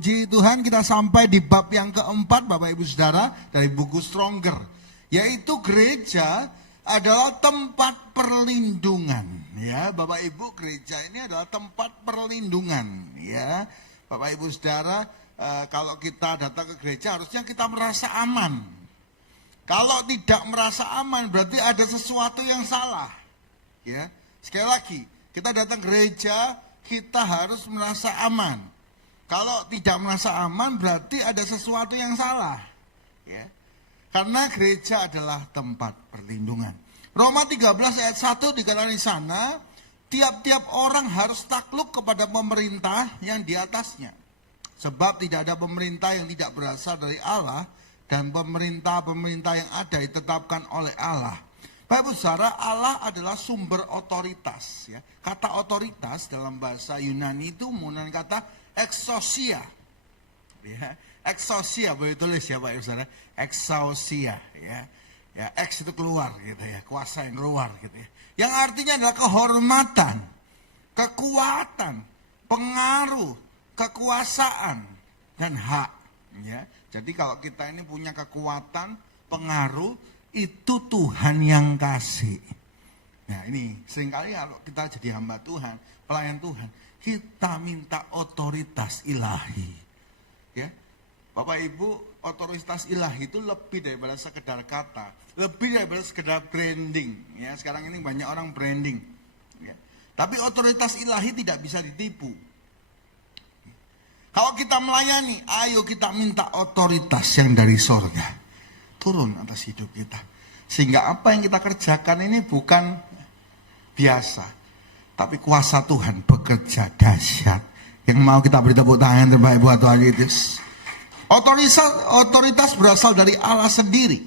Puji Tuhan, kita sampai di bab yang keempat, Bapak Ibu Saudara, dari buku Stronger, yaitu gereja adalah tempat perlindungan. Ya, Bapak Ibu, gereja ini adalah tempat perlindungan. Ya, Bapak Ibu Saudara, kalau kita datang ke gereja harusnya kita merasa aman. Kalau tidak merasa aman berarti ada sesuatu yang salah. Ya, sekali lagi, kita datang gereja kita harus merasa aman. Kalau tidak merasa aman berarti ada sesuatu yang salah. Ya. Karena gereja adalah tempat perlindungan. Roma 13 ayat 1 dikatakan di sana, tiap-tiap orang harus takluk kepada pemerintah yang di atasnya. Sebab tidak ada pemerintah yang tidak berasal dari Allah, dan pemerintah-pemerintah yang ada ditetapkan oleh Allah. Bapak Saudara, Allah adalah sumber otoritas. Ya. Kata otoritas dalam bahasa Yunani itu menggunakan kata exousia. Ya, exousia boleh tulis ya Pak Ibu Saudara. Exousia ya. Ya, ex itu keluar gitu ya, kuasa yang keluar gitu ya. Yang artinya adalah kehormatan, kekuatan, pengaruh, kekuasaan dan hak ya. Jadi kalau kita ini punya kekuatan, pengaruh, itu Tuhan yang kasih. Nah ini seringkali kalau kita jadi hamba Tuhan, pelayan Tuhan, kita minta otoritas ilahi. Ya, Bapak Ibu, otoritas ilahi itu lebih daripada sekedar kata, lebih daripada sekedar branding. Ya, sekarang ini banyak orang branding. Ya. Tapi otoritas ilahi tidak bisa ditipu. Kalau kita melayani, ayo kita minta otoritas yang dari sorga turun atas hidup kita. Sehingga apa yang kita kerjakan ini bukan biasa, tapi kuasa Tuhan bekerja dahsyat. Yang mau kita beri tepuk tangan terbaik buat Tuhan Yesus. Otoritas berasal dari Allah sendiri.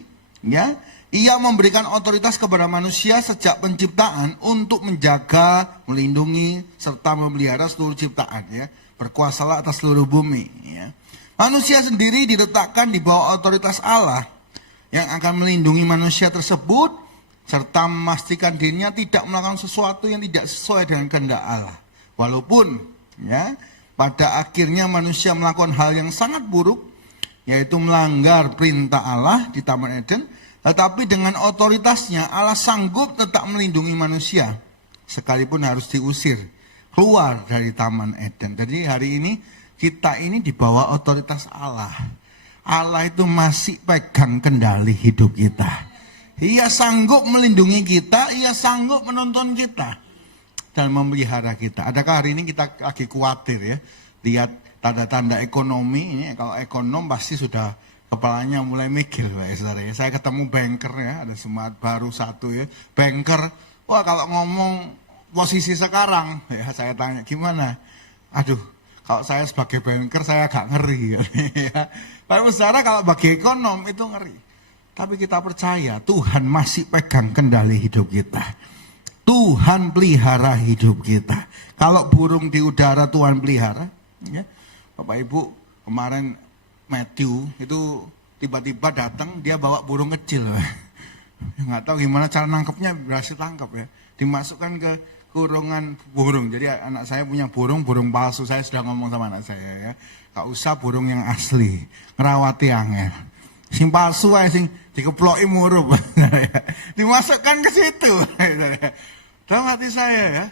Ya, Ia memberikan otoritas kepada manusia sejak penciptaan untuk menjaga, melindungi, serta memelihara seluruh ciptaan. Ya, berkuasalah atas seluruh bumi. Ya. Manusia sendiri diletakkan di bawah otoritas Allah yang akan melindungi manusia tersebut serta memastikan dirinya tidak melakukan sesuatu yang tidak sesuai dengan kehendak Allah. Walaupun ya pada akhirnya manusia melakukan hal yang sangat buruk, yaitu melanggar perintah Allah di Taman Eden, tetapi dengan otoritasnya Allah sanggup tetap melindungi manusia sekalipun harus diusir keluar dari Taman Eden. Jadi hari ini kita ini di bawah otoritas Allah. Allah itu masih pegang kendali hidup kita. Ia sanggup melindungi kita, Ia sanggup menuntun kita dan memelihara kita. Adakah hari ini kita lagi khawatir ya? Lihat tanda-tanda ekonomi ini, kalau ekonom pasti sudah kepalanya mulai mikir, Pak Saudara. Saya ketemu banker ya, ada semangat baru satu ya, banker. Wah kalau ngomong posisi sekarang, ya saya tanya gimana? Aduh, kalau saya sebagai banker saya agak ngeri ya. Pak Saudara, kalau bagi ekonom itu ngeri. Tapi kita percaya Tuhan masih pegang kendali hidup kita. Tuhan pelihara hidup kita. Kalau burung di udara Tuhan pelihara, ya. Bapak Ibu, kemarin Matthew itu tiba-tiba datang, dia bawa burung kecil. Nggak tahu gimana cara nangkepnya, berhasil tangkap ya. Dimasukkan ke kurungan burung. Jadi anak saya punya burung palsu. Saya sudah ngomong sama anak saya ya. Gak usah burung yang asli, ngerawati angel. Sing palsu aja sing dikeploki murup. Dimasukkan ke situ. Dalam hati saya ya,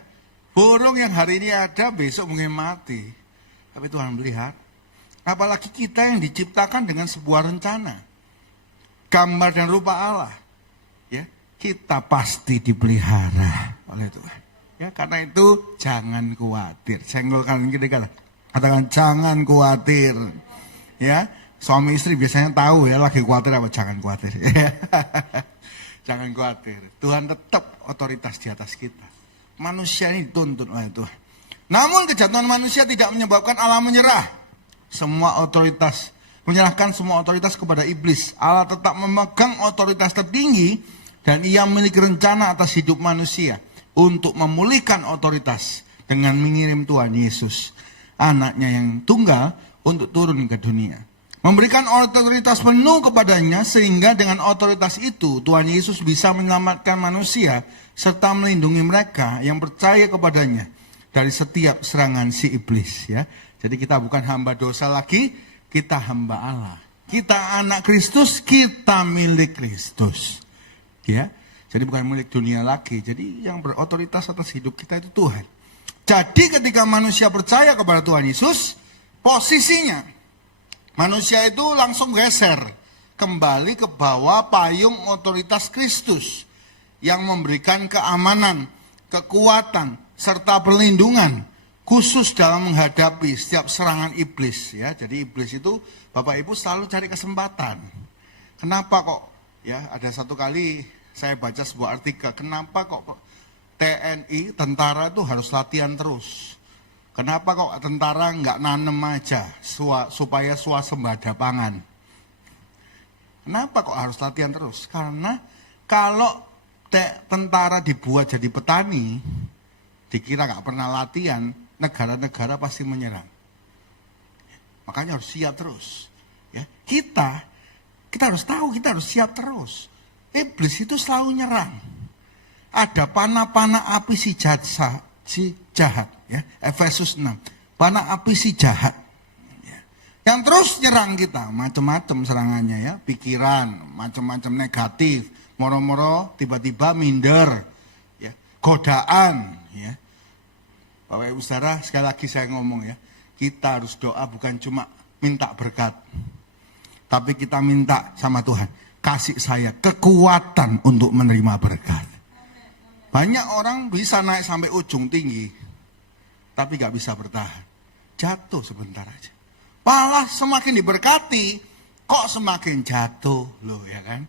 burung yang hari ini ada besok mungkin mati. Tapi Tuhan melihat. Apalagi kita yang diciptakan dengan sebuah rencana, gambar dan rupa Allah. Ya, kita pasti dipelihara oleh Tuhan. Ya, karena itu jangan khawatir. Senggolkan kita katakan jangan khawatir. Ya, suami istri biasanya tahu ya lagi khawatir apa, jangan khawatir. Jangan khawatir. Tuhan tetap otoritas di atas kita. Manusia ini dituntut oleh Tuhan. Namun kejatuhan manusia tidak menyebabkan Allah menyerah. Menyerahkan semua otoritas kepada iblis. Allah tetap memegang otoritas tertinggi dan Ia memiliki rencana atas hidup manusia untuk memulihkan otoritas dengan mengirim Tuhan Yesus, anaknya yang tunggal, untuk turun ke dunia. Memberikan otoritas penuh kepadanya sehingga dengan otoritas itu Tuhan Yesus bisa menyelamatkan manusia serta melindungi mereka yang percaya kepadanya. dari setiap serangan si iblis ya. Jadi kita bukan hamba dosa lagi, kita hamba Allah. Kita anak Kristus, kita milik Kristus. Ya. Jadi bukan milik dunia lagi. Jadi yang berotoritas atas hidup kita itu Tuhan. Jadi ketika manusia percaya kepada Tuhan Yesus, posisinya manusia itu langsung geser kembali ke bawah payung otoritas Kristus yang memberikan keamanan, kekuatan, serta perlindungan khusus dalam menghadapi setiap serangan iblis ya. Jadi iblis itu Bapak Ibu selalu cari kesempatan. Kenapa kok ya, ada satu kali saya baca sebuah artikel, kenapa kok TNI, tentara itu harus latihan terus? Kenapa kok tentara nggak nanem aja supaya swasembada pangan? Kenapa kok harus latihan terus? Karena kalau tentara dibuat jadi petani, dikira nggak pernah latihan, negara-negara pasti menyerang. Makanya harus siap terus. Ya, kita harus tahu, kita harus siap terus. Iblis itu selalu nyerang. Ada panah-panah api si jahat, ya. Efesus 6. Panah api si jahat. Ya. Yang terus nyerang kita, macam-macam serangannya ya, pikiran, macam-macam negatif, moro-moro tiba-tiba minder, ya. Godaan, ya. Bapak Ibu Saudara, sekali lagi saya ngomong ya, kita harus doa bukan cuma minta berkat, tapi kita minta sama Tuhan, kasih saya kekuatan untuk menerima berkat. Banyak orang bisa naik sampai ujung tinggi, tapi gak bisa bertahan. Jatuh sebentar aja. Malah semakin diberkati, kok semakin jatuh loh ya kan.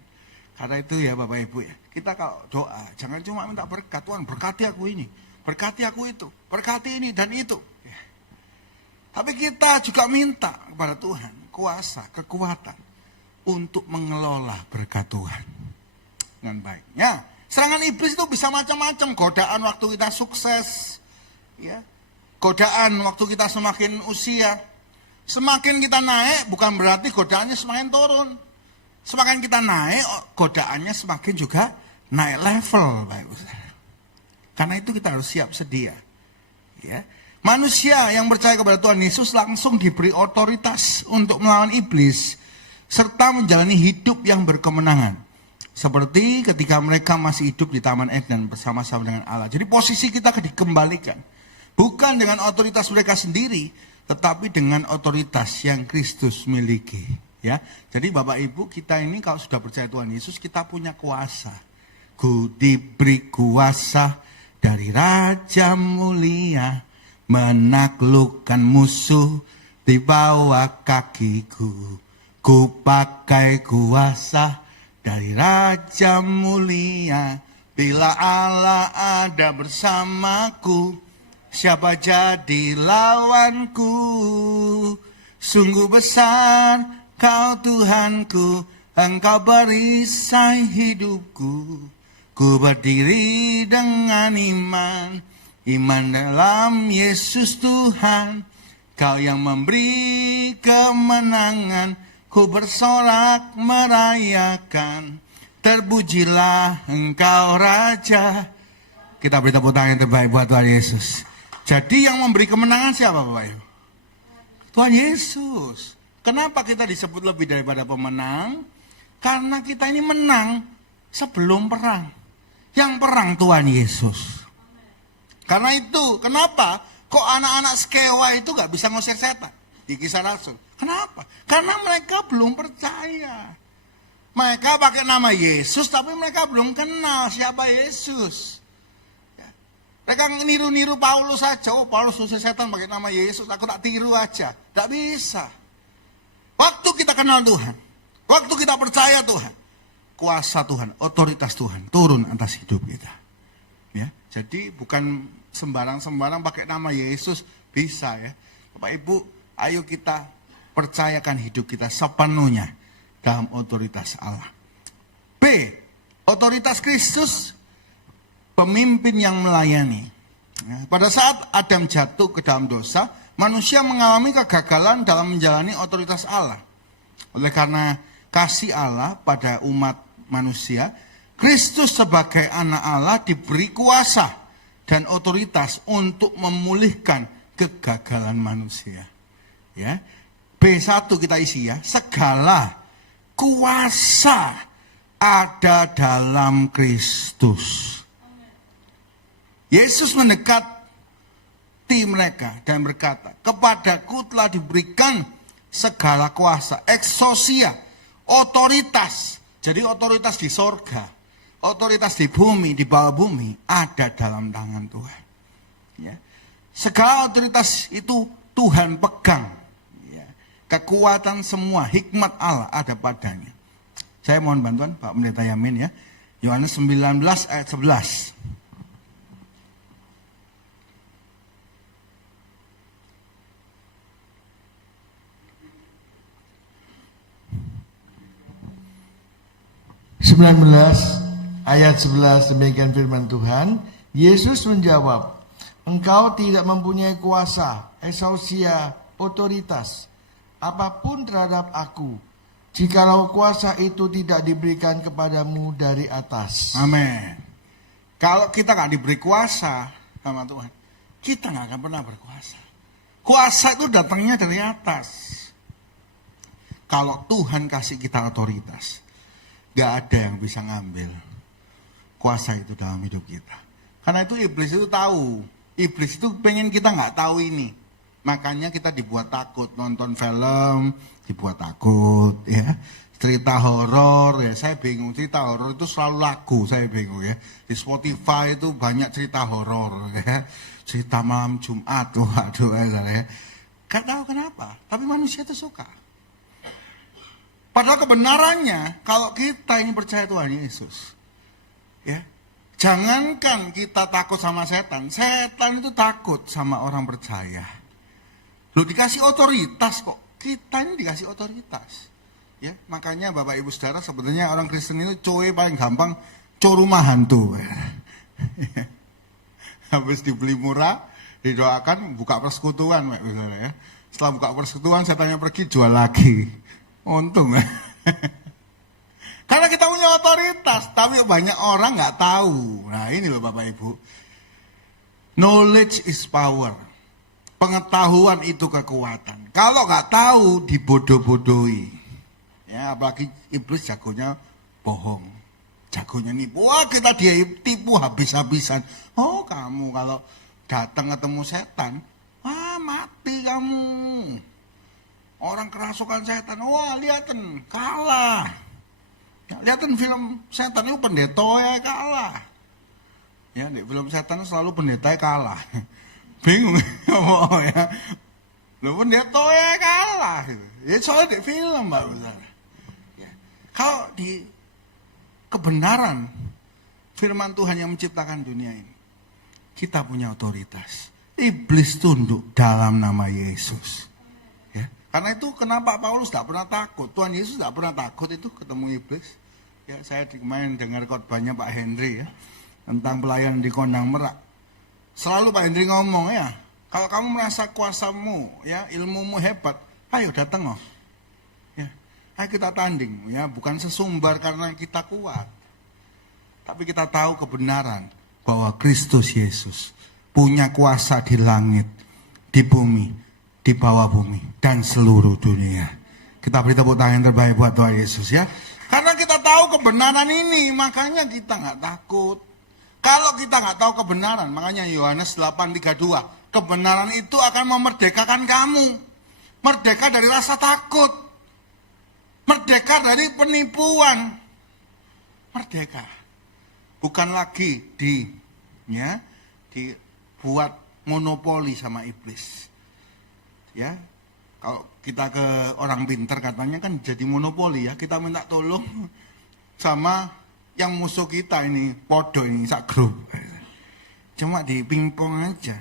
Karena itu ya Bapak Ibu ya, kita kalau doa, jangan cuma minta berkat, Tuhan berkati aku ini, berkati aku itu, berkati ini dan itu. Ya. Tapi kita juga minta kepada Tuhan kuasa, kekuatan untuk mengelola berkat Tuhan dengan baik. Ya, serangan iblis itu bisa macam-macam. Godaan waktu kita sukses, ya. Godaan waktu kita semakin usia. Semakin kita naik bukan berarti godaannya semakin turun. Semakin kita naik, godaannya semakin juga naik level, Bapak Ibu. Karena itu kita harus siap sedia. Ya. Manusia yang percaya kepada Tuhan Yesus langsung diberi otoritas untuk melawan iblis serta menjalani hidup yang berkemenangan. Seperti ketika mereka masih hidup di Taman Eden bersama-sama dengan Allah. Jadi posisi kita dikembalikan. Bukan dengan otoritas mereka sendiri, tetapi dengan otoritas yang Kristus miliki. Ya, jadi Bapak Ibu kita ini kalau sudah percaya Tuhan Yesus, kita punya kuasa. Ku diberi kuasa dari Raja Mulia, menaklukkan musuh di bawah kakiku. Ku pakai kuasa dari Raja Mulia, bila Allah ada bersamaku, siapa jadi lawanku? Sungguh besar Kau Tuhanku, Engkau perisai hidupku. Ku berdiri dengan iman, iman dalam Yesus Tuhan. Kau yang memberi kemenangan, ku bersorak merayakan. Terpujilah Engkau Raja. Kita beri tepuk tangan yang terbaik buat Tuhan Yesus. Jadi yang memberi kemenangan siapa Bapak Ibu? Tuhan Yesus. Kenapa kita disebut lebih daripada pemenang? Karena kita ini menang sebelum perang. Yang perang Tuhan Yesus. Karena itu, kenapa? Kok anak-anak Skewa itu gak bisa ngusir setan? Di Kisah Rasul. Kenapa? Karena mereka belum percaya. Mereka pakai nama Yesus, tapi mereka belum kenal siapa Yesus. Mereka niru-niru Paulus saja. Oh, Paulus usir setan pakai nama Yesus, aku tak tiru aja. Tidak bisa. Waktu kita kenal Tuhan, waktu kita percaya Tuhan, kuasa Tuhan, otoritas Tuhan turun atas hidup kita. Ya, jadi bukan sembarang-sembarang pakai nama Yesus bisa ya. Bapak Ibu, ayo kita percayakan hidup kita sepenuhnya dalam otoritas Allah. B, otoritas Kristus, pemimpin yang melayani. Ya, pada saat Adam jatuh ke dalam dosa, manusia mengalami kegagalan dalam menjalani otoritas Allah. Oleh karena kasih Allah pada umat manusia, Kristus sebagai anak Allah diberi kuasa dan otoritas untuk memulihkan kegagalan manusia. Ya. B1 kita isi ya. Segala kuasa ada dalam Kristus. Yesus mendekati mereka dan berkata, kepadaku telah diberikan segala kuasa, exousia, otoritas. Jadi otoritas di sorga, otoritas di bumi, di bawah bumi, ada dalam tangan Tuhan. Ya. Segala otoritas itu Tuhan pegang. Ya. Kekuatan semua, hikmat Allah ada padanya. Saya mohon bantuan Pak Pendeta Yamin ya. Yohanes 19 ayat 11. Ayat 11 demikian firman Tuhan. Yesus menjawab, engkau tidak mempunyai kuasa, exousia, otoritas apapun terhadap aku, jikalau kuasa itu tidak diberikan kepadamu dari atas. Amin. Kalau kita nggak diberi kuasa sama Tuhan, kita nggak akan pernah berkuasa. Kuasa itu datangnya dari atas. Kalau Tuhan kasih kita otoritas, nggak ada yang bisa ngambil kuasa itu dalam hidup kita. Karena itu iblis itu tahu. Iblis itu pengen kita nggak tahu ini. Makanya kita dibuat takut. Nonton film, dibuat takut. Ya. Cerita horor, ya saya bingung. Cerita horor itu selalu lagu, saya bingung ya. Di Spotify itu banyak cerita horor. Ya. Cerita malam Jumat, waduh ya. Gak tahu kenapa, tapi manusia itu suka. Padahal kebenarannya, kalau kita ini percaya Tuhan Yesus, ya, jangankan kita takut sama setan, setan itu takut sama orang percaya. Loh dikasih otoritas kok, kita ini dikasih otoritas. Ya, makanya Bapak Ibu Saudara sebenarnya orang Kristen itu paling gampang rumah hantu. Habis dibeli murah, didoakan buka persekutuan, ya. Setelah buka persekutuan, setannya pergi jual lagi. Untung. Karena kita punya otoritas, tapi banyak orang nggak tahu. Nah ini loh Bapak Ibu. Knowledge is power. Pengetahuan itu kekuatan. Kalau nggak tahu, dibodoh-bodohi. Ya, apalagi iblis jagonya bohong. Jagonya nipu. Wah kita dia tipu habis-habisan. Oh kamu kalau datang ketemu setan, wah mati kamu. Orang kerasukan setan, wah lihatin kalah. Ya, lihatin film setan itu pendeta ya kalah. Ya di film setan selalu pendeta kalah. Bingung oh ya. Lo pendeta ya kalah. Ya soalnya di film Mbak Besar. Ya. Kalau di kebenaran firman Tuhan yang menciptakan dunia ini, kita punya otoritas. Iblis tunduk dalam nama Yesus. Karena itu kenapa Paulus tidak pernah takut, Tuhan Yesus tidak pernah takut itu ketemu iblis. Ya, saya kemarin dengar khotbahnya Pak Henry ya, tentang pelayan di Kondang Merak. Selalu Pak Henry ngomong ya, kalau kamu merasa kuasamu, ya ilmumu hebat, ayo datang ya, ayo kita tanding ya, bukan sesumbar karena kita kuat, tapi kita tahu kebenaran bahwa Kristus Yesus punya kuasa di langit, di bumi, di bawah bumi, dan seluruh dunia. Kita beri tepuk tangan yang terbaik buat Tuhan Yesus ya. Karena kita tahu kebenaran ini, makanya kita nggak takut. Kalau kita nggak tahu kebenaran, makanya Yohanes 8:32, kebenaran itu akan memerdekakan kamu. Merdeka dari rasa takut. Merdeka dari penipuan. Merdeka. Bukan lagi dibuat monopoli sama iblis. Ya, kalau kita ke orang pintar katanya kan jadi monopoli ya, kita minta tolong sama yang musuh kita ini, podo ini, sak grup. Cuma di pingpong aja.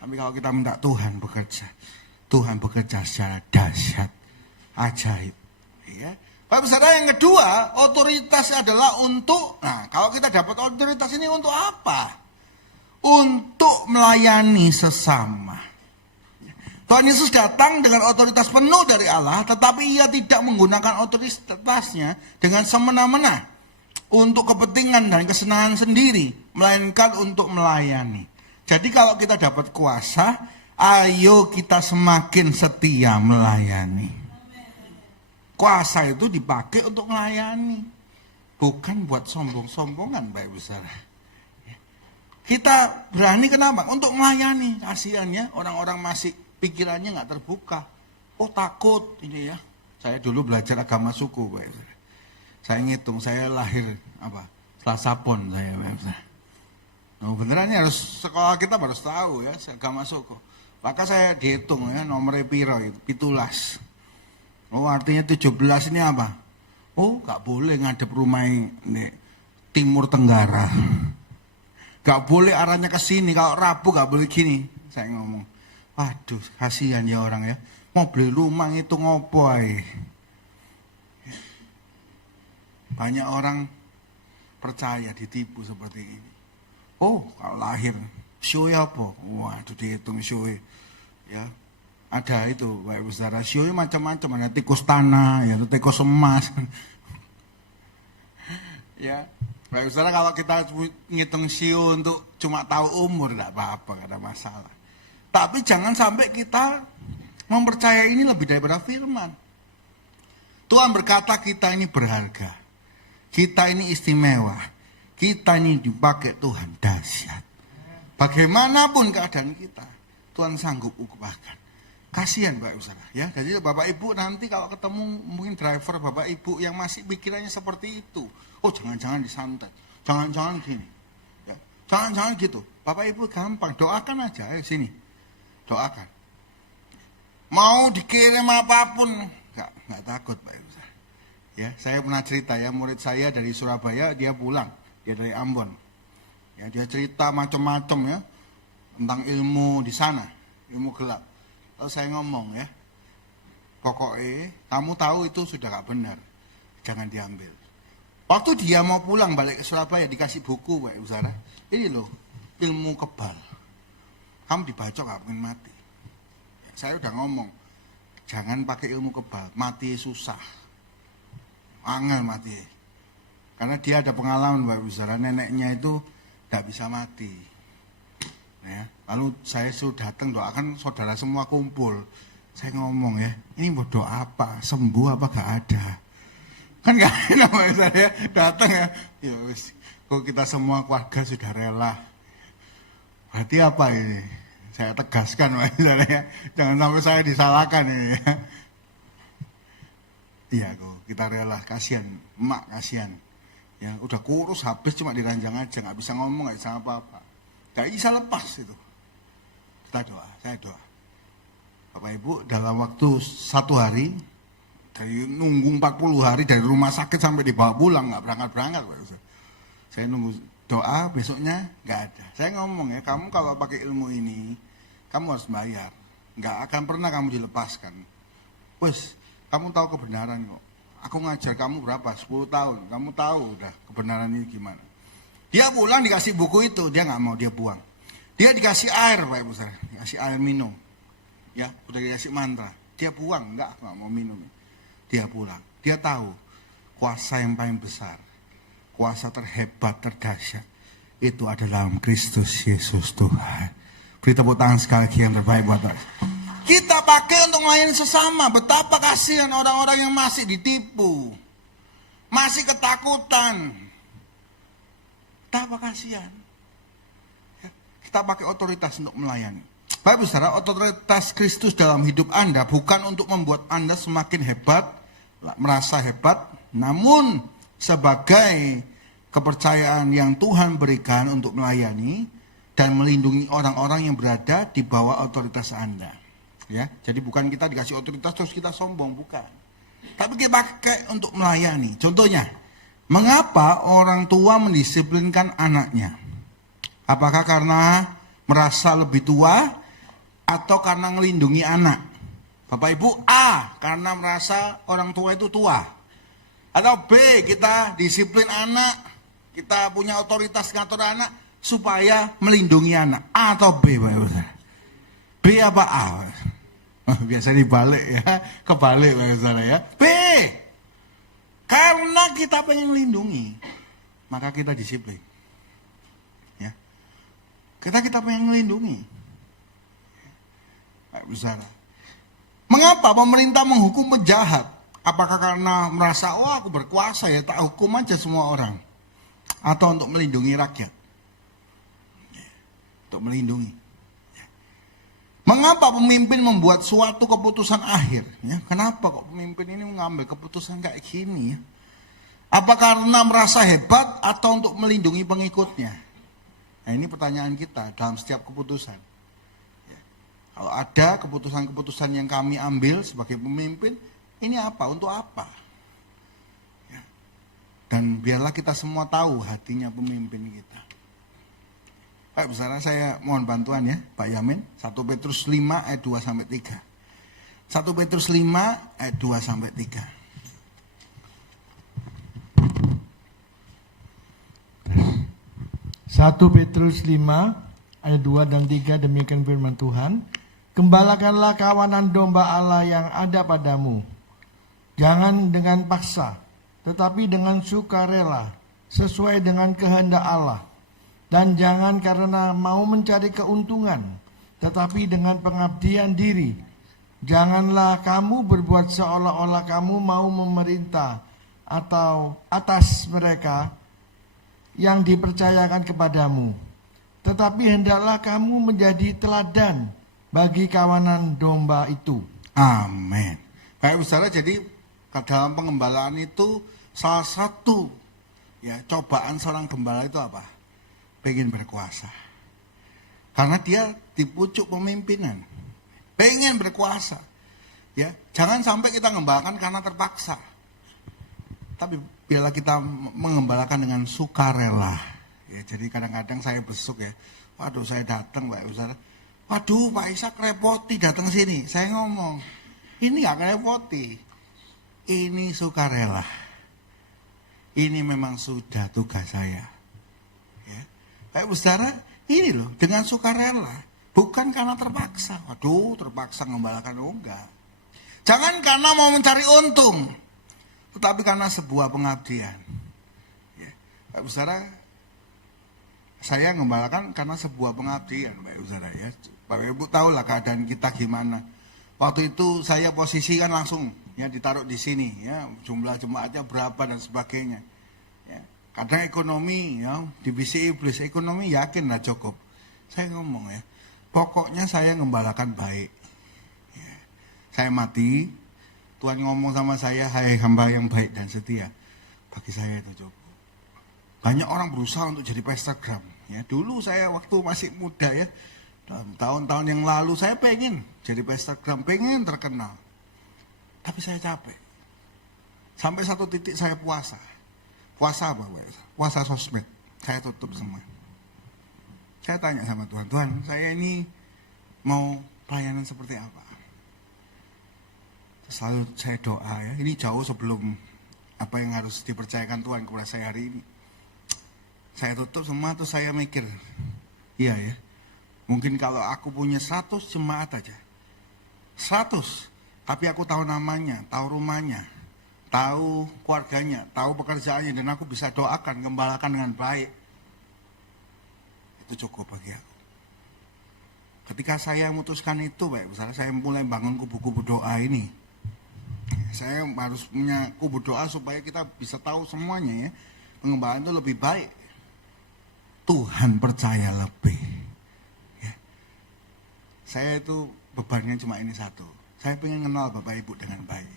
Tapi kalau kita minta Tuhan bekerja secara dahsyat, ajaib. Ya. Bapak saudara yang kedua, otoritas adalah untuk, nah kalau kita dapat otoritas ini untuk apa? Untuk melayani sesama. Tuhan Yesus datang dengan otoritas penuh dari Allah, tetapi ia tidak menggunakan otoritasnya dengan semena-mena untuk kepentingan dan kesenangan sendiri, melainkan untuk melayani. Jadi kalau kita dapat kuasa, ayo kita semakin setia melayani. Kuasa itu dipakai untuk melayani, bukan buat sombong-sombongan, Bapak Ibu Saudara. Kita berani kenapa? Untuk melayani. Kasihan ya, orang-orang masih pikirannya nggak terbuka. Oh takut ini ya. Saya dulu belajar agama suku, Bapak Ibu Saudara. Saya ngitung, saya lahir Selasa Pon saya, Bapak Ibu Saudara. Nah, beneran ya, harus sekolah kita harus tahu ya, agama suku. Maka saya dihitung ya, nomornya piro itu, 17. Oh artinya 17 ini apa? Oh gak boleh ngadep rumah ini Timur Tenggara. Gak boleh arahnya ke sini, kalau Rabu gak boleh gini. Saya ngomong, waduh kasihan ya orang ya. Mau beli rumah itu ngopo ae. Banyak orang percaya ditipu seperti ini. Oh, kalau lahir show apa? Waduh dihitung show. Ya. Ada itu, Bapak Ibu Saudara, show macam-macam, ada tikus tanah, ya, tikus emas. Ya. Bapak Ibu Saudara, kalau kita ngitung show untuk cuma tahu umur enggak apa-apa, enggak ada masalah. Tapi jangan sampai kita mempercayai ini lebih daripada firman. Tuhan berkata kita ini berharga. Kita ini istimewa. Kita ini dipakai Tuhan dahsyat. Bagaimanapun keadaan kita, Tuhan sanggup ubahkan. Kasihan Bapak Ibu Saudara, ya. Jadi Bapak Ibu nanti kalau ketemu mungkin driver Bapak Ibu yang masih pikirannya seperti itu. Oh jangan-jangan disantet. Jangan-jangan gini. Ya. Jangan-jangan gitu. Bapak Ibu gampang, doakan aja sini. Doakan. Mau dikirim apapun, enggak takut Bapak Ibu Saudara. Ya, saya pernah cerita ya, murid saya dari Surabaya, dia pulang. Dia dari Ambon. Ya, dia cerita macam-macam ya tentang ilmu di sana, ilmu gelap. Lalu saya ngomong ya, pokoknya kamu tahu itu sudah gak benar, jangan diambil. Waktu dia mau pulang balik ke Surabaya dikasih buku, Pak Ibu Saudara. Ini loh, ilmu kebal. Kamu dibacok gak pengen mati. Ya, saya udah ngomong, jangan pakai ilmu kebal, mati susah. Angel mati. Karena dia ada pengalaman, Bapak Ibu Saudara, neneknya itu tidak bisa mati. Ya, lalu saya sudah datang doakan saudara semua kumpul. Saya ngomong ya, ini mau doa apa? Sembuh apa gak ada? Kan gak enak Bapak Ibu Saudara ya, datang ya. Ya wis, kok kita semua keluarga sudah rela. Berarti apa ini? Saya tegaskan Bapak Ibu Saudara ya, jangan sampai saya disalahkan ini ya. Iya kok, kita rela, kasihan, emak kasihan. Ya, udah kurus habis cuma diranjang aja, nggak bisa ngomong, nggak bisa apa-apa. Nggak bisa lepas itu. Kita doa, saya doa. Bapak Ibu dalam waktu 1 hari, dari nunggu 40 hari dari rumah sakit sampai dibawa pulang, nggak berangkat-berangkat. Saya nunggu doa, besoknya nggak ada. Saya ngomong ya, kamu kalau pakai ilmu ini, kamu harus bayar. Nggak akan pernah kamu dilepaskan. Wes, kamu tahu kebenaran kok. Aku ngajar kamu berapa? 10 tahun. Kamu tahu udah kebenaran ini gimana. Dia pulang dikasih buku itu. Dia nggak mau, dia buang. Dia dikasih air, Pak Ibu Saudara. Dikasih air minum. Ya, udah dikasih mantra. Dia buang. Nggak mau minum. Dia pulang. Dia tahu kuasa yang paling besar. Kuasa terhebat, terdahsyat. Itu adalah Kristus Yesus Tuhan. Beri tepuk tangan sekali lagi yang terbaik buat kita. Kita pakai untuk melayani sesama. Betapa kasihan orang-orang yang masih ditipu. Masih ketakutan. Betapa kasihan. Ya, kita pakai otoritas untuk melayani. Bapak Ibu Saudara, otoritas Kristus dalam hidup Anda bukan untuk membuat Anda semakin hebat, merasa hebat. Namun sebagai kepercayaan yang Tuhan berikan untuk melayani dan melindungi orang-orang yang berada di bawah otoritas Anda. Ya, jadi bukan kita dikasih otoritas terus kita sombong, bukan. Tapi kita pakai untuk melayani. Contohnya, mengapa orang tua mendisiplinkan anaknya? Apakah karena merasa lebih tua atau karena melindungi anak? Bapak Ibu, A, karena merasa orang tua itu tua. Atau B, kita disiplin anak, kita punya otoritas ngatur anak supaya melindungi anak. A atau B, Bapak Ibu? B apa A? Biasa dibalik ya, kebalik Bapak Saudara ya. B, karena kita pengen melindungi. maka kita disiplin. Ya. Kita pengen melindungi. Baik, saudara. Mengapa pemerintah menghukum penjahat? Apakah karena merasa, aku berkuasa ya, tak hukum aja semua orang? Atau untuk melindungi rakyat? Untuk melindungi. Mengapa pemimpin membuat suatu keputusan akhir? Ya, kenapa kok pemimpin ini mengambil keputusan kayak gini? Ya? Apa karena merasa hebat atau untuk melindungi pengikutnya? Nah, ini pertanyaan kita dalam setiap keputusan. Ya. Kalau ada keputusan-keputusan yang kami ambil sebagai pemimpin, ini apa? Untuk apa? Ya. Dan biarlah kita semua tahu hatinya pemimpin kita. Baik, saudara, saya mohon bantuan ya, Pak Yamin. 1 Petrus 5 ayat 2 sampai 3. 1 Petrus 5 ayat 2 sampai 3. 1 Petrus 5 ayat 2 dan 3 demikian firman Tuhan. Gembalakanlah kawanan domba Allah yang ada padamu. Jangan dengan paksa, tetapi dengan sukarela, sesuai dengan kehendak Allah. Dan jangan karena mau mencari keuntungan, tetapi dengan pengabdian diri. Janganlah kamu berbuat seolah-olah kamu mau memerintah atau atas mereka yang dipercayakan kepadamu. Tetapi hendaklah kamu menjadi teladan bagi kawanan domba itu. Amin. Baik, saudara, jadi dalam pengembalaan itu salah satu ya cobaan seorang gembala itu apa? Pengen berkuasa. Karena dia dipucuk pemimpinan. Pengen berkuasa. Ya, jangan sampai kita mengembalakan karena terpaksa. Tapi biarlah kita mengembalakan dengan sukarela. Ya, jadi kadang-kadang saya besuk ya. Waduh, saya datang Pak Ustaz. Waduh, Pak Ishak repoti datang sini. Saya ngomong, ini gak repoti. Ini sukarela. Ini memang sudah tugas saya. Ya. Baik, saudara, ini loh dengan sukarela, bukan karena terpaksa. Waduh, terpaksa mengembalakan, enggak. Jangan karena mau mencari untung, tetapi karena sebuah pengabdian. Ya. Baik, saudara, saya mengembalakan karena sebuah pengabdian, Baik, saudara ya. Bapak Ibu tahu lah keadaan kita gimana. Waktu itu saya posisikan langsung ya ditaruh di sini ya, jumlah jemaatnya berapa dan sebagainya. Ya, kadang ekonomi ya, divisi iblis ekonomi yakin lah cukup. Saya ngomong ya, pokoknya saya ngembalakan baik. Ya, saya mati, Tuhan ngomong sama saya, hai hamba yang baik dan setia. Bagi saya itu cukup. Banyak orang berusaha untuk jadi pestagram. Ya, dulu saya waktu masih muda ya, dalam tahun-tahun yang lalu saya pengen jadi pestagram, pengen terkenal. Tapi saya capek. Sampai satu titik saya puasa. Puasa apa? Puasa sosmed. Saya tutup semua. Saya tanya sama Tuhan, Tuhan, saya ini mau pelayanan seperti apa? Selalu saya doa ya. Ini jauh sebelum apa yang harus dipercayakan Tuhan kepada saya hari ini. Saya tutup semua, terus saya mikir, iya ya. Mungkin kalau aku punya 100 jemaat aja. 100. Tapi aku tahu namanya, tahu rumahnya, tahu keluarganya, tahu pekerjaannya, dan aku bisa doakan, gembalakan dengan baik. Itu cukup bagi aku. Ketika saya memutuskan itu, Baik, misalnya saya mulai bangun kubu-kubu doa ini. Saya harus punya kubu doa supaya kita bisa tahu semuanya ya. Pengembalaan itu lebih baik. Tuhan percaya lebih. Ya. Saya itu bebannya cuma ini satu. Saya pengen kenal Bapak Ibu dengan baik.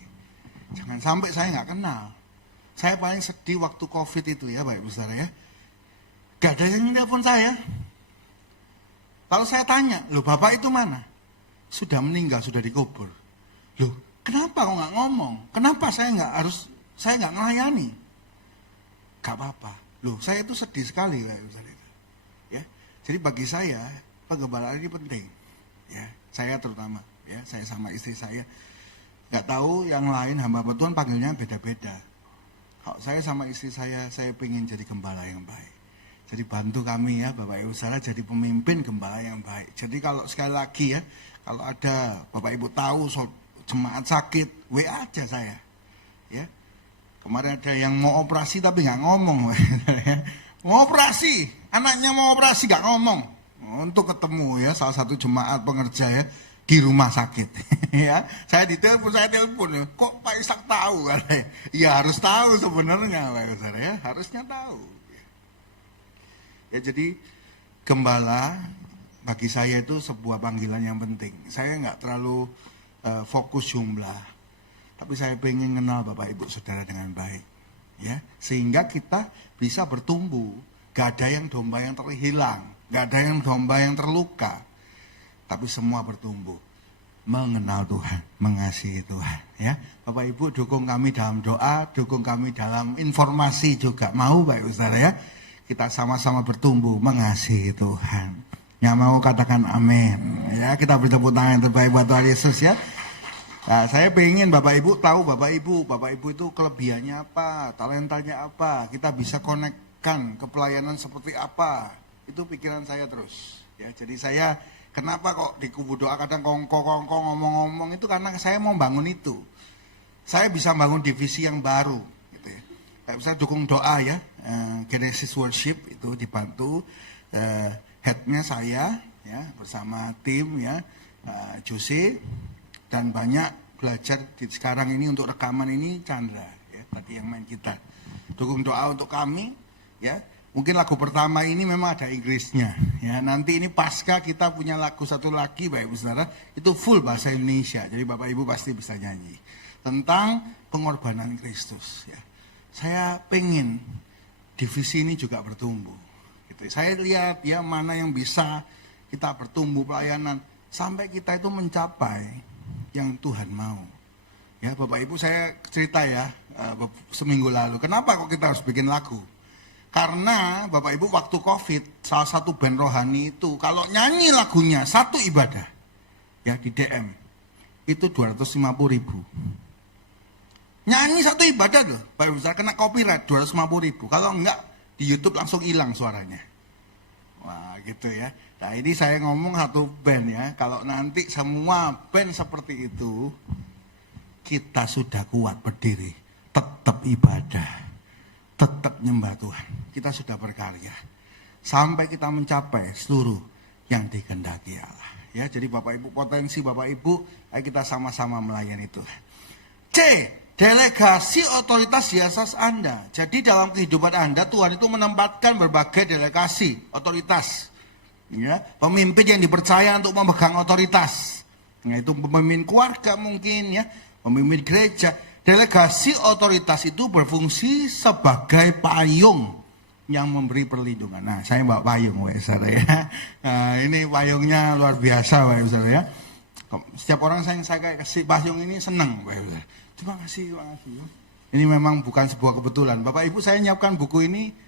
Jangan sampai saya nggak kenal. Saya paling sedih waktu COVID itu ya Bapak Ibu saudara ya. Gak ada yang telepon saya. Lalu saya tanya, loh Bapak itu mana? Sudah meninggal, sudah dikubur. Loh kenapa kok nggak ngomong? Kenapa saya nggak melayani? Gak apa-apa. Loh saya itu sedih sekali Bapak Ibu saudara. Ya. Jadi bagi saya penggembalaan ini penting. Ya, saya terutama. Ya, saya sama istri saya nggak tahu yang lain hamba Tuhan panggilnya beda-beda. Kalau saya sama istri saya pengen jadi gembala yang baik. Jadi bantu kami ya Bapak Ibu saudara jadi pemimpin gembala yang baik. Jadi kalau sekali lagi ya, kalau ada Bapak Ibu tahu jemaat sakit, WA aja saya. Ya. Kemarin ada yang mau operasi tapi nggak ngomong. Mau operasi, anaknya mau operasi nggak ngomong. Untuk ketemu ya salah satu jemaat pengerja ya di rumah sakit. Ya, saya telepon ya. Kok Pak Ishak tahu? Ya harus tahu sebenarnya, Pak, ya harusnya tahu. Ya jadi gembala bagi saya itu sebuah panggilan yang penting. Saya nggak terlalu fokus jumlah. Tapi saya pengen kenal Bapak Ibu Saudara dengan baik, ya, sehingga kita bisa bertumbuh. Gak ada yang domba yang terhilang, gak ada yang domba yang terluka, tapi semua bertumbuh, mengenal Tuhan, mengasihi Tuhan, ya. Bapak Ibu dukung kami dalam doa, dukung kami dalam informasi juga, mau Bapak Ibu Saudara ya. Kita sama-sama bertumbuh, mengasihi Tuhan. Yang mau katakan amin, ya. Kita beri tepuk tangan yang terbaik buat Tuhan Yesus ya. Nah, saya pengen Bapak Ibu tahu Bapak Ibu itu kelebihannya apa, talentanya apa, kita bisa konekkan ke pelayanan seperti apa. Itu pikiran saya terus. Ya, jadi saya kenapa kok di kubu doa kadang kongko ngomong-ngomong itu karena saya mau bangun itu. Saya bisa bangun divisi yang baru gitu ya. Kayak misalnya dukung doa ya, Genesis Worship itu dibantu headnya saya ya bersama tim ya, Jose. Dan banyak belajar sekarang ini untuk rekaman ini Chandra ya, tadi yang main kita. Dukung doa untuk kami ya. Mungkin lagu pertama ini memang ada Inggrisnya ya. Nanti ini pasca kita punya lagu satu lagi Bapak Ibu Saudara, itu full bahasa Indonesia. Jadi Bapak Ibu pasti bisa nyanyi tentang pengorbanan Kristus ya. Saya pengen divisi ini juga bertumbuh gitu. Saya lihat ya mana yang bisa kita bertumbuh pelayanan sampai kita itu mencapai yang Tuhan mau. Ya Bapak Ibu saya cerita ya seminggu lalu. Kenapa kok kita harus bikin lagu? Karena Bapak Ibu waktu COVID salah satu band rohani itu kalau nyanyi lagunya satu ibadah ya di DM itu 250.000. Nyanyi satu ibadah loh. Bapak Ibu saya kena copyright 250.000. Kalau enggak di YouTube langsung hilang suaranya. Wah gitu ya. Nah ini saya ngomong satu band ya, kalau nanti semua band seperti itu, kita sudah kuat berdiri, tetap ibadah, tetap nyembah Tuhan, kita sudah berkarya, sampai kita mencapai seluruh yang dikehendaki Allah. Ya, jadi Bapak Ibu potensi Bapak Ibu, ayo kita sama-sama melayani Tuhan. C. Delegasi otoritas di atas Anda. Jadi dalam kehidupan Anda Tuhan itu menempatkan berbagai delegasi otoritas. Ya, pemimpin yang dipercaya untuk memegang otoritas, yaitu pemimpin keluarga mungkin ya, pemimpin gereja. Delegasi otoritas itu berfungsi sebagai payung yang memberi perlindungan. Nah, saya bawa payung, Saudara ya. Nah, ini payungnya luar biasa, Saudara ya. Setiap orang saya kasih payung ini senang, Saudara. Terima kasih. Ini memang bukan sebuah kebetulan. Bapak Ibu saya nyiapkan buku ini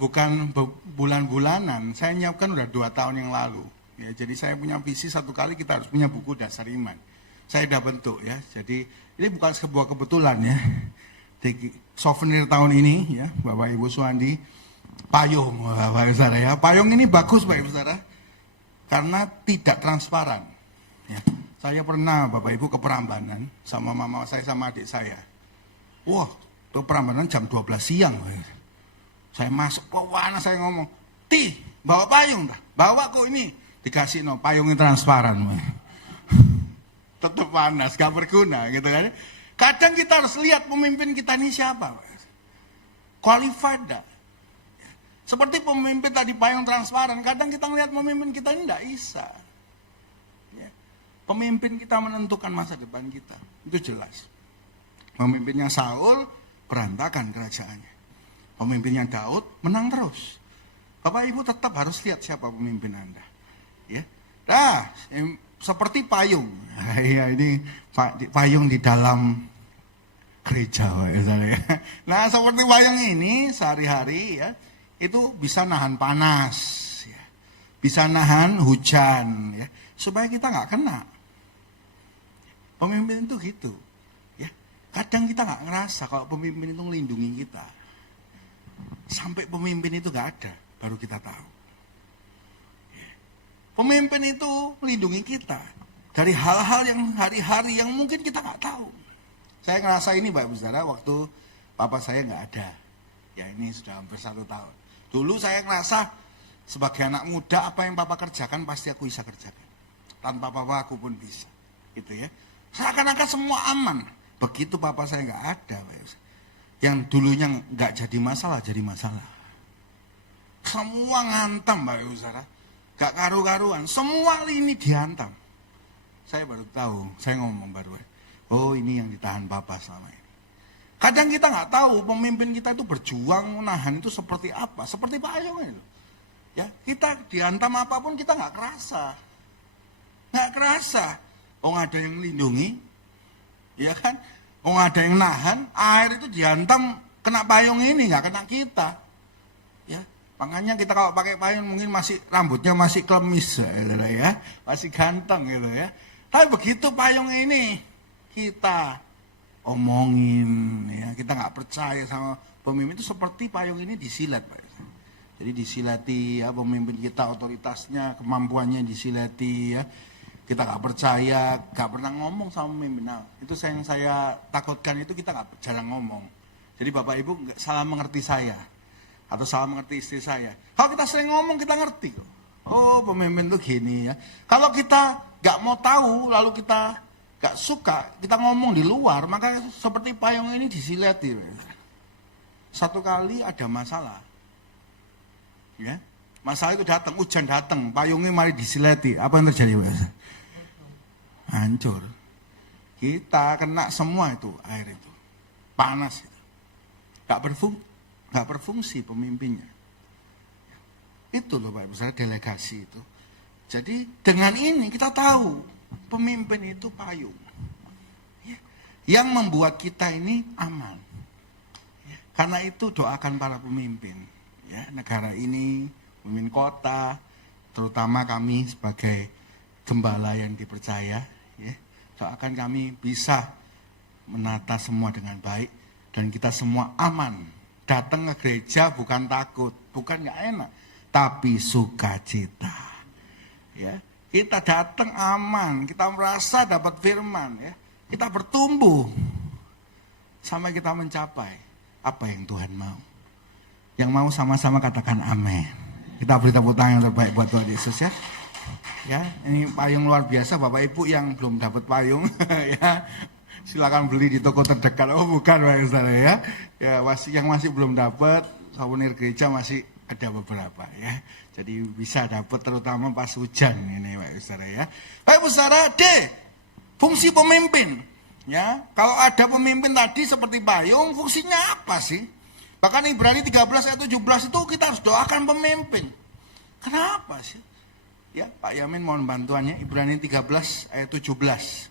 bukan bulan-bulanan, saya nyiapkan udah 2 tahun yang lalu. Ya, jadi saya punya visi satu kali kita harus punya buku dasar iman. Saya udah bentuk ya. Jadi ini bukan sebuah kebetulan ya. Di souvenir tahun ini ya, Bapak Ibu Suandi, payung, Bapak Ibu Saudara ya. Payung ini bagus Bapak Ibu Saudara karena tidak transparan. Ya. Saya pernah Bapak Ibu ke Prambanan sama mama saya sama adik saya. Wah, itu Prambanan jam 12 siang. Bapak Ibu. Saya masuk ke wana, saya ngomong, Ti, bawa payung dah, bawa kok ini. Dikasih payungnya transparan. Tetap panas, gak berguna gitu kan. Kadang kita harus lihat pemimpin kita ini siapa. Qualified dah. Seperti pemimpin tadi payung transparan, kadang kita ngelihat pemimpin kita ini tidak bisa. Ya. Pemimpin kita menentukan masa depan kita, itu jelas. Pemimpinnya Saul, berantakan kerajaannya. Pemimpinnya Daud menang terus. Bapak Ibu tetap harus lihat siapa pemimpin Anda. Ya. Nah, seperti payung. Ya, ini payung di dalam gereja. Ya. Nah, seperti payung ini sehari-hari ya, itu bisa nahan panas, ya. Bisa nahan hujan, ya, supaya kita nggak kena. Pemimpin itu gitu. Ya. Kadang kita nggak ngerasa kalau pemimpin itu melindungi kita. Sampai pemimpin itu gak ada, baru kita tahu. Pemimpin itu melindungi kita dari hal-hal yang hari-hari yang mungkin kita gak tahu. Saya ngerasa ini Bapak Saudara waktu papa saya nggak ada. Ya ini sudah hampir 1 tahun. Dulu saya ngerasa sebagai anak muda apa yang papa kerjakan pasti aku bisa kerjakan. Tanpa papa aku pun bisa. Gitu ya. Seakan-akan semua aman. Begitu papa saya nggak ada, Pak Yus. Yang dulunya nggak jadi masalah, jadi masalah. Semua ngantam, Pak Yusara. Gak karu-karuan. Semua lini dihantam. Saya baru tahu, saya ngomong baru. Oh ini yang ditahan papa selama ini. Kadang kita nggak tahu pemimpin kita itu berjuang menahan itu seperti apa. Seperti Pak Ayong itu. Ya, kita dihantam apapun kita nggak kerasa. Nggak kerasa. Oh ada yang melindungi. Ya kan? Oh ada yang nahan. Air itu dihantam kena payung ini, nggak kena kita. Ya, makanya kita kalau pakai payung mungkin masih rambutnya masih klemis gitu ya. Masih ganteng gitu ya. Tapi begitu payung ini kita omongin ya, kita nggak percaya sama pemimpin itu seperti payung ini disilat, Pak. Jadi disilati ya pemimpin kita, otoritasnya, kemampuannya disilati ya. Kita nggak percaya, nggak pernah ngomong sama pemimpin. Nah, itu yang saya takutkan itu kita nggak jarang ngomong. Jadi Bapak Ibu nggak salah mengerti saya atau salah mengerti istri saya. Kalau kita sering ngomong kita ngerti. Oh pemimpin tuh gini ya. Kalau kita nggak mau tahu lalu kita nggak suka, kita ngomong di luar, maka seperti payung ini disilati. Satu kali ada masalah, ya, masalah itu datang, hujan datang, payungnya mari disilati, apa yang terjadi? Hancur. Kita kena semua itu air itu, panas, nggak berfungsi pemimpinnya. Itu loh Pak, misalnya delegasi itu. Jadi dengan ini kita tahu pemimpin itu payung yang membuat kita ini aman. Karena itu doakan para pemimpin ya, negara ini, pemimpin kota, terutama kami sebagai gembala yang dipercaya ya, doakan kami bisa menata semua dengan baik dan kita semua aman. Datang ke gereja bukan takut, bukan nggak enak, tapi sukacita. Ya. Kita datang aman, kita merasa dapat firman, ya. Kita bertumbuh sampai kita mencapai apa yang Tuhan mau. Yang mau sama-sama katakan amin. Kita beri tepuk tangan yang terbaik buat Tuhan Yesus ya. Ya, ini payung luar biasa Bapak Ibu yang belum dapat payung ya. Silakan beli di toko terdekat. Oh bukan Pak Ustaz ya. Ya yang masih belum dapat souvenir gereja masih ada beberapa ya. Jadi bisa dapat terutama pas hujan ini Pak Saudara ya. Baik Saudara, D. Fungsi pemimpin. Ya, kalau ada pemimpin tadi seperti payung, fungsinya apa sih? Bahkan Ibrani 13 ayat 17 itu kita harus doakan pemimpin. Kenapa sih? Ya, Pak Yamin mohon bantuannya Ibrani 13 ayat 17.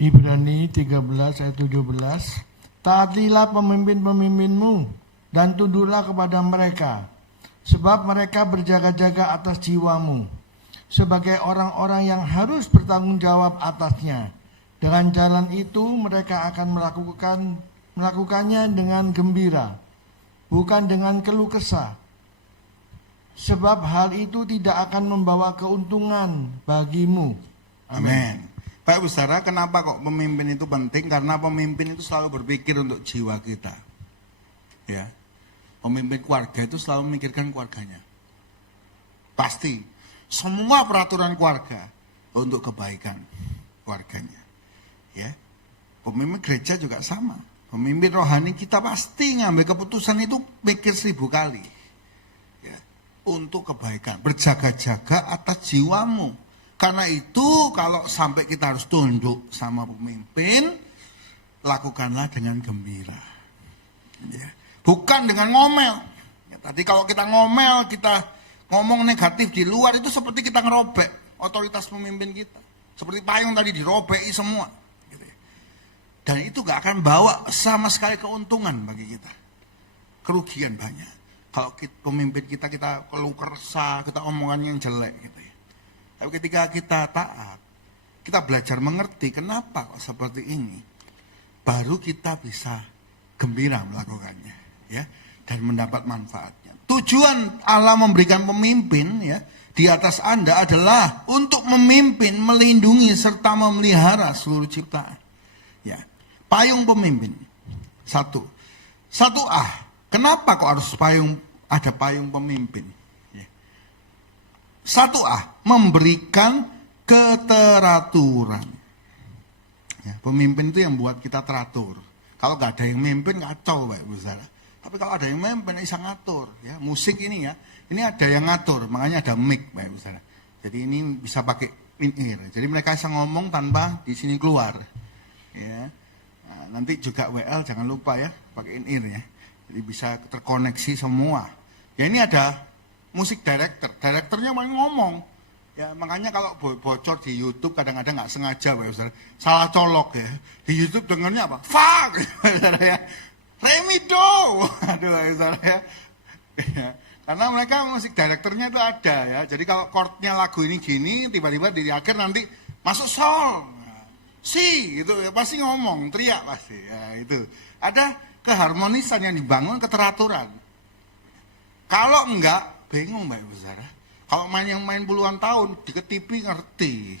Ibrani 13 ayat 17. Taatilah pemimpin-pemimpinmu dan tunduklah kepada mereka. Sebab mereka berjaga-jaga atas jiwamu, sebagai orang-orang yang harus bertanggung jawab atasnya. Dengan jalan itu mereka akan melakukannya dengan gembira, bukan dengan keluh kesah. Sebab hal itu tidak akan membawa keuntungan bagimu. Amin. Pak Saudara, kenapa kok pemimpin itu penting? Karena pemimpin itu selalu berpikir untuk jiwa kita. Ya. Pemimpin keluarga itu selalu memikirkan keluarganya. Pasti. Semua peraturan keluarga untuk kebaikan keluarganya. Ya. Pemimpin gereja juga sama. Pemimpin rohani kita pasti ngambil keputusan itu mikir 1000 kali. Ya. Untuk kebaikan. Berjaga-jaga atas jiwamu. Karena itu kalau sampai kita harus tunduk sama pemimpin, lakukanlah dengan gembira. Ya. Bukan dengan ngomel. Ya, tadi kalau kita ngomel, kita ngomong negatif di luar, itu seperti kita ngerobek otoritas pemimpin kita. Seperti payung tadi dirobeki semua. Gitu ya. Dan itu gak akan bawa sama sekali keuntungan bagi kita. Kerugian banyak. Kalau pemimpin kita keluh kesah, kita omongannya yang jelek. Gitu ya. Tapi ketika kita taat, kita belajar mengerti kenapa kok seperti ini. Baru kita bisa gembira melakukannya. Ya, dan mendapat manfaatnya. Tujuan Allah memberikan pemimpin ya di atas Anda adalah untuk memimpin, melindungi serta memelihara seluruh ciptaan. Ya. Payung pemimpin. Satu. Satu A. Kenapa kok harus ada payung pemimpin? Ya. Satu A. Memberikan keteraturan. Ya, pemimpin itu yang buat kita teratur. Kalau nggak ada yang memimpin kacau, Pak Ibu Saudara. Tapi kalau ada yang memimpin bisa ngatur. Ya, musik ini ya, ini ada yang ngatur, makanya ada mic, Pak Ibu Saudara. Jadi ini bisa pakai in-ear. Jadi mereka bisa ngomong tanpa di sini keluar. Ya. Nah, nanti juga WL jangan lupa ya, pakai in-ear ya. Jadi bisa terkoneksi semua. Ya ini ada musik director. Direkturnya main ngomong. Ya makanya kalau bocor di YouTube kadang-kadang nggak sengaja, Pak Saudara, salah colok ya. Di YouTube dengarnya apa? Fuck, ya. Remido, aduh, Pak Saudara ya. Karena mereka musik direkturnya itu ada ya. Jadi kalau chordnya lagu ini gini, tiba-tiba di akhir nanti masuk sol, si, gitu ya pasti ngomong, teriak pasti. Ya itu ada keharmonisan yang dibangun, keteraturan. Kalau enggak, bingung, Pak Saudara. Kalau yang main puluhan tahun, diketipi ngerti.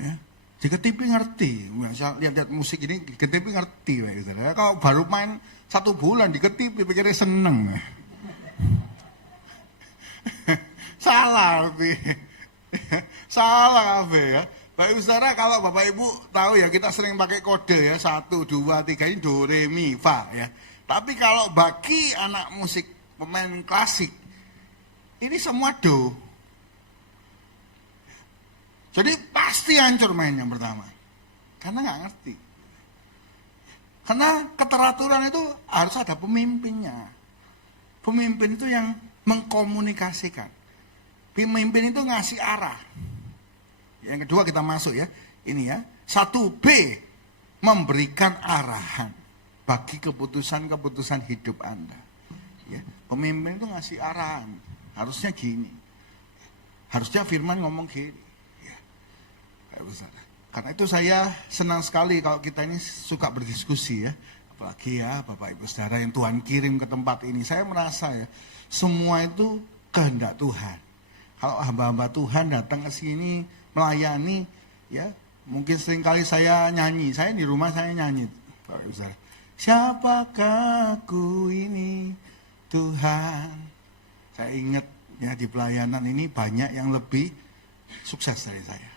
Ya, diketipi ngerti. Misal lihat musik ini, diketipi ngerti. Ya. Kalau baru main 1 bulan, diketipi, pikirnya seneng. Salah, salah, ya. Bapak Ibu Saudara, kalau Bapak Ibu tahu ya, kita sering pakai kode ya, 1, 2, 3, ini do, re, mi, fa. Ya. Tapi kalau bagi anak musik, pemain klasik, ini semua do. Jadi pasti hancur main yang pertama. Karena nggak ngerti. Karena keteraturan itu harus ada pemimpinnya. Pemimpin itu yang mengkomunikasikan. Pemimpin itu ngasih arah. Yang kedua kita masuk ya. Ini ya. 1B. Memberikan arahan. Bagi keputusan-keputusan hidup Anda. Ya. Pemimpin itu ngasih arahan. Harusnya gini. Harusnya firman ngomong gini. Ya. Karena itu saya senang sekali kalau kita ini suka berdiskusi ya. Apalagi ya Bapak Ibu Saudara yang Tuhan kirim ke tempat ini. Saya merasa ya, semua itu kehendak Tuhan. Kalau hamba-hamba Tuhan datang ke sini melayani, ya mungkin seringkali saya nyanyi. Saya di rumah saya nyanyi. Bapak Ibu Saudara. Siapakah aku ini Tuhan? Saya ingat ya di pelayanan ini banyak yang lebih sukses dari saya.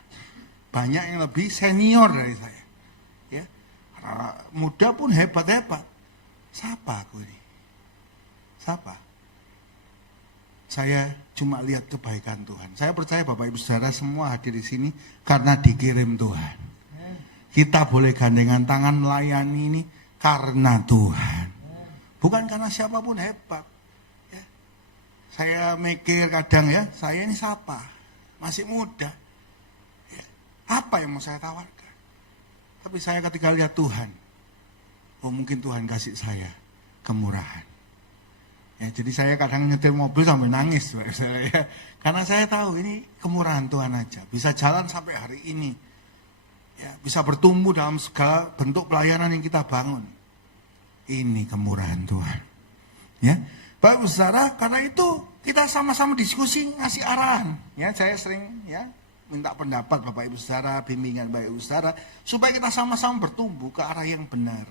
Banyak yang lebih senior dari saya. Ya. Muda pun hebat-hebat. Siapa aku ini? Siapa? Saya cuma lihat kebaikan Tuhan. Saya percaya Bapak Ibu Saudara semua hadir di sini karena dikirim Tuhan. Kita boleh gandengan tangan melayani ini karena Tuhan. Bukan karena siapapun hebat. Saya mikir kadang ya, saya ini siapa? Masih muda. Ya, apa yang mau saya tawarkan? Tapi saya ketika lihat Tuhan, oh mungkin Tuhan kasih saya kemurahan. Ya, jadi saya kadang nyetir mobil sampai nangis. Ya. Karena saya tahu ini kemurahan Tuhan aja. Bisa jalan sampai hari ini. Ya, bisa bertumbuh dalam segala bentuk pelayanan yang kita bangun. Ini kemurahan Tuhan. Ya. Bapak Ibu Saudara, karena itu kita sama-sama diskusi, ngasih arahan. Ya, saya sering ya minta pendapat Bapak Ibu Saudara, bimbingan Bapak Ibu Saudara, supaya kita sama-sama bertumbuh ke arah yang benar.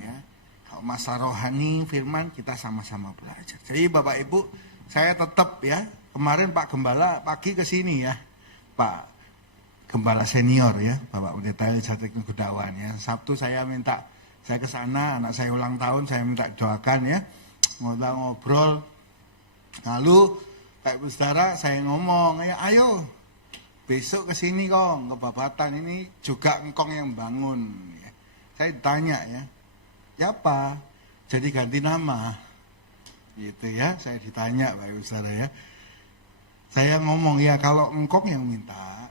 Ya, kalau masalah rohani, firman, kita sama-sama belajar. Jadi Bapak Ibu, saya tetap ya, kemarin Pak Gembala pagi ke sini ya, Pak Gembala senior ya, Bapak Pendeta Elisabeth Gudawan ya. Sabtu saya minta, saya ke sana, anak saya ulang tahun, saya minta doakan ya. Ngobrol, lalu Pak Ibu Saudara saya ngomong, ya ayo besok ke sini kong, ke Babatan ini juga engkong yang bangun. Ya. Saya ditanya ya, siapa? Jadi ganti nama, gitu ya. Saya ditanya Pak Ibu Saudara ya. Saya ngomong ya kalau engkong yang minta,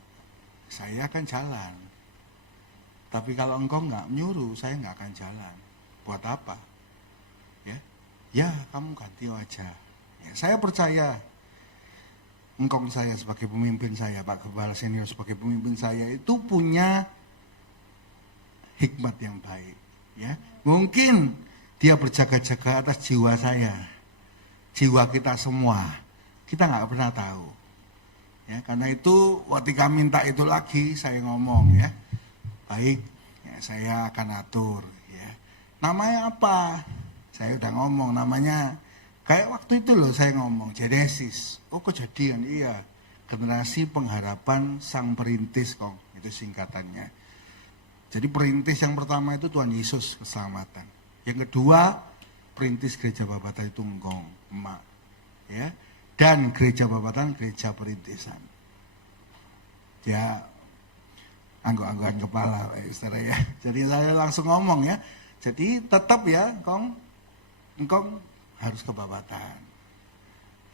saya akan jalan. Tapi kalau engkong nggak menyuruh, saya nggak akan jalan. Buat apa? Ya, kamu ganti wajah. Ya, saya percaya engkong saya sebagai pemimpin saya, Pak Gembala senior sebagai pemimpin saya itu punya hikmat yang baik. Ya, mungkin dia berjaga-jaga atas jiwa saya, jiwa kita semua. Kita nggak pernah tahu. Ya, karena itu ketika minta itu lagi saya ngomong ya, baik, ya, saya akan atur. Ya. Namanya apa? Saya udah ngomong namanya. Kayak waktu itu loh saya ngomong, Genesis. Oh kejadian, iya. Generasi pengharapan sang perintis kong. Itu singkatannya. Jadi perintis yang pertama itu Tuhan Yesus keselamatan. Yang kedua, perintis gereja Babatan itu engkong, emak. Ya. Dan gereja Babatan, gereja perintisan. Ya, angguk-anggukan kepala, saudara ya. Jadi saya langsung ngomong ya. Jadi tetap ya, engkong harus ke Babatan.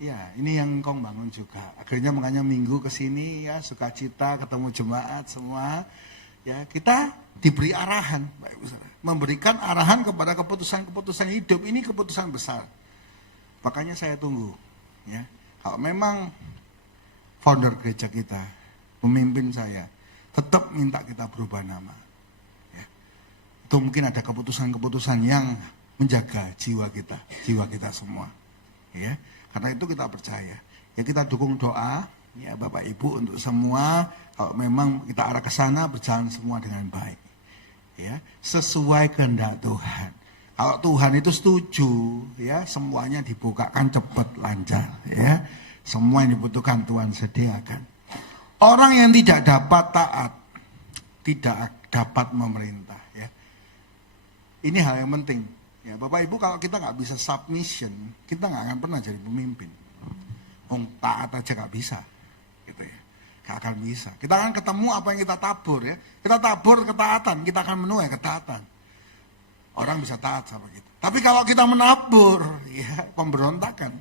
Ya, ini yang engkong bangun juga. Akhirnya makanya minggu ke sini ya, sukacita ketemu jemaat semua. Ya, kita diberi arahan, Bapak Ibu Saudara. Memberikan arahan kepada keputusan-keputusan hidup. Ini keputusan besar. Makanya saya tunggu. Ya, kalau memang founder gereja kita, pemimpin saya, tetap minta kita berubah nama. Ya. Itu mungkin ada keputusan-keputusan yang menjaga jiwa kita semua. Ya, karena itu kita percaya. Ya kita dukung doa, ya Bapak Ibu untuk semua. Kalau memang kita arah ke sana berjalan semua dengan baik. Ya, sesuai kehendak Tuhan. Kalau Tuhan itu setuju, ya semuanya dibukakan cepat lancar, ya. Semua yang dibutuhkan Tuhan sediakan. Orang yang tidak dapat taat, tidak dapat memerintah, ya. Ini hal yang penting. Ya, Bapak Ibu kalau kita nggak bisa submission, kita nggak akan pernah jadi pemimpin. Taat aja nggak bisa, gitu ya. Nggak akan bisa. Kita akan ketemu apa yang kita tabur, ya. Kita tabur ketaatan, kita akan menuai ketaatan. Orang bisa taat sama kita. Tapi kalau kita menabur, ya pemberontakan,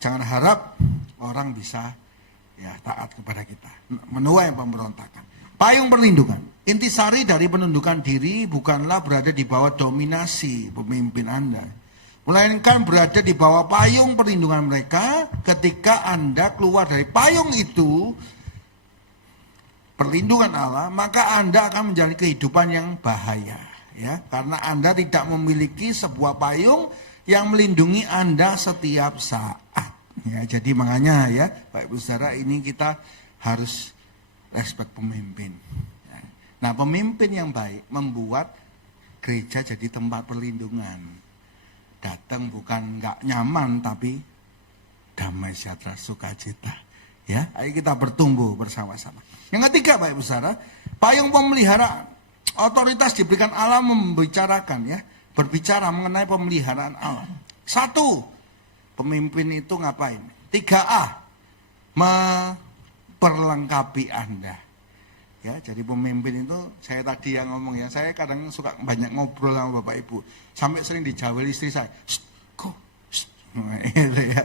jangan harap orang bisa ya taat kepada kita. Menuai pemberontakan. Payung perlindungan. Intisari dari penundukan diri bukanlah berada di bawah dominasi pemimpin Anda. Melainkan berada di bawah payung perlindungan mereka ketika Anda keluar dari payung itu, perlindungan Allah, maka Anda akan menjalani kehidupan yang bahaya. Ya, karena Anda tidak memiliki sebuah payung yang melindungi Anda setiap saat. Ya, jadi makanya ya, Bapak Ibu Saudara, ini kita harus respect pemimpin. Ya. Nah, pemimpin yang baik membuat gereja jadi tempat perlindungan. Datang bukan nggak nyaman, tapi damai sejahtera sukacita. Ya, ayo kita bertumbuh bersama-sama. Yang ketiga, Bapak Ibu Saudara, payung pemeliharaan. Otoritas diberikan Allah membicarakan ya, berbicara mengenai pemeliharaan Allah. 1, pemimpin itu ngapain? 3A, memperlengkapi Anda. Ya, jadi pemimpin itu saya tadi yang ngomong ya, saya kadang suka banyak ngobrol sama Bapak Ibu, sampai sering dijawel istri saya, kok, ya,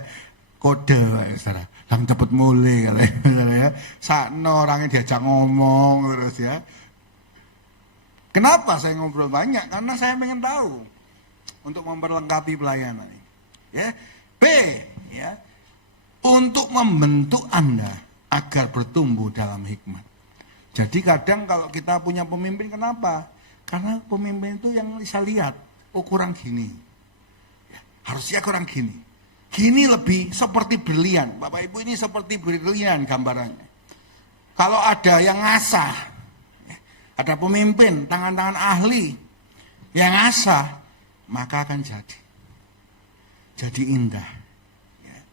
kode, saudara, lang cepet mulai, ya, sakno orangnya diajak ngomong terus ya. Kenapa saya ngobrol banyak? Karena saya pengen tahu untuk memperlengkapi pelayanan. Ya. B, ya, untuk membentuk Anda agar bertumbuh dalam hikmat. Jadi kadang kalau kita punya pemimpin, kenapa? Karena pemimpin itu yang bisa lihat, oh kurang gini. Ya, harusnya kurang gini. Gini lebih seperti brilian. Bapak Ibu ini seperti brilian gambarannya. Kalau ada yang ngasah, ada pemimpin, tangan-tangan ahli yang asah, maka akan jadi indah. Ya.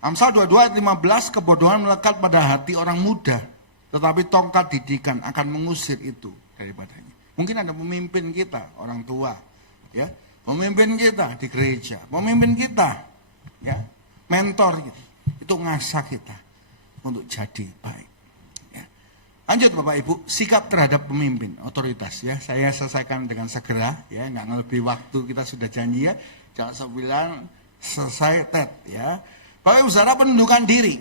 Amsal 22 ayat 15, kebodohan melekat pada hati orang muda, tetapi tongkat didikan akan mengusir itu daripadanya. Mungkin ada pemimpin kita, orang tua, ya, pemimpin kita di gereja, pemimpin kita, ya, mentor kita, itu ngasah kita untuk jadi baik. Lanjut Bapak Ibu, sikap terhadap pemimpin, otoritas ya. Saya selesaikan dengan segera ya, nggak ngelebihi waktu, kita sudah janji ya. Jangan sebilang selesai tet ya. Bapak Ibu Saudara, penundukan diri.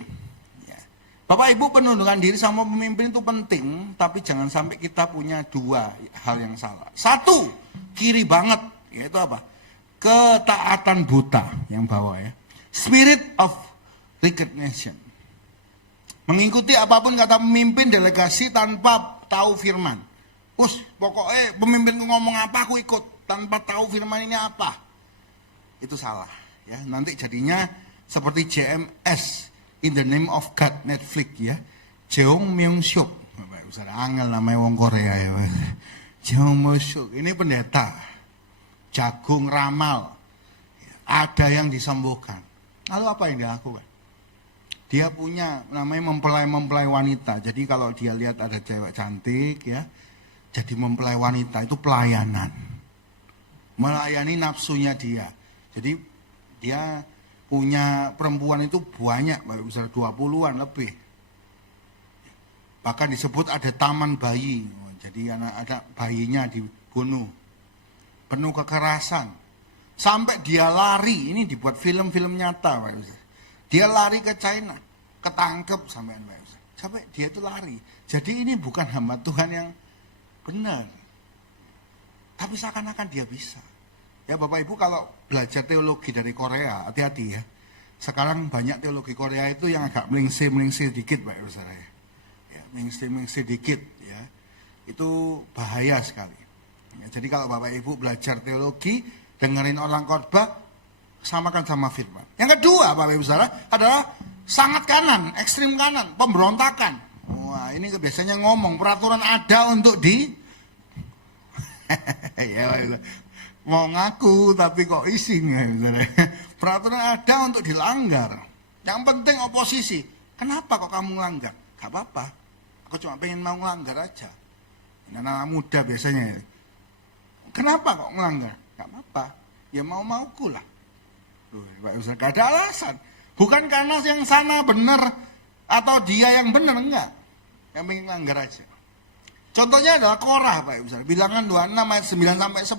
Ya. Bapak Ibu, penundukan diri sama pemimpin itu penting, tapi jangan sampai kita punya dua hal yang salah. 1, kiri banget, yaitu apa? Ketaatan buta yang bawah ya. Spirit of recognition. Mengikuti apapun kata pemimpin delegasi tanpa tahu firman. Pokoknya pemimpin ngomong apa aku ikut tanpa tahu firman ini apa. Itu salah. Ya, nanti jadinya seperti JMS, In the Name of God, Netflix ya. Jeong Myung Suk. Angel namanya wong Korea ya. Jeong Myung Suk. Ini pendeta. jagung ramal, ada yang disembuhkan. Lalu apa yang dia lakukan? Dia punya namanya mempelai wanita. Jadi kalau dia lihat ada cewek cantik ya, jadi mempelai wanita itu pelayanan. Melayani nafsunya dia. Jadi dia punya perempuan itu banyak, misalnya 20-an lebih. Bahkan disebut ada taman bayi. Jadi ada bayinya dibunuh. Penuh kekerasan. Sampai dia lari, ini dibuat film-film nyata, Pak Ustaz. Dia lari ke China, ketangkep sampai dia itu lari. Jadi ini bukan hamba Tuhan yang benar. Tapi seakan-akan dia bisa. Ya Bapak Ibu kalau belajar teologi dari Korea, hati-hati ya. Sekarang banyak teologi Korea itu yang agak melingsir dikit Pak Ustaz ya. Ya melingsir dikit ya. Itu bahaya sekali. Ya, jadi kalau Bapak Ibu belajar teologi, dengerin orang khotbah, samakan sama firman. Yang kedua Bapak Ibu Saudara adalah sangat kanan, ekstrim kanan, pemberontakan. Wah ini biasanya ngomong peraturan ada untuk ya Bapak Ibu, mau ngaku tapi kok ising ya Saudara. Peraturan ada untuk dilanggar. Yang penting oposisi. Kenapa kok kamu langgar? Gak apa-apa. Aku cuma pengen mau ngelanggar aja. Anak-anak muda biasanya. Kenapa kok ngelanggar? Gak apa-apa. Ya mau-mauku lah. Gak ada alasan. Bukan karena yang sana benar atau dia yang benar, enggak. Yang pengen langgar aja. Contohnya adalah Korah Pak Ibu. Bilangan 26 ayat 9 sampai 10.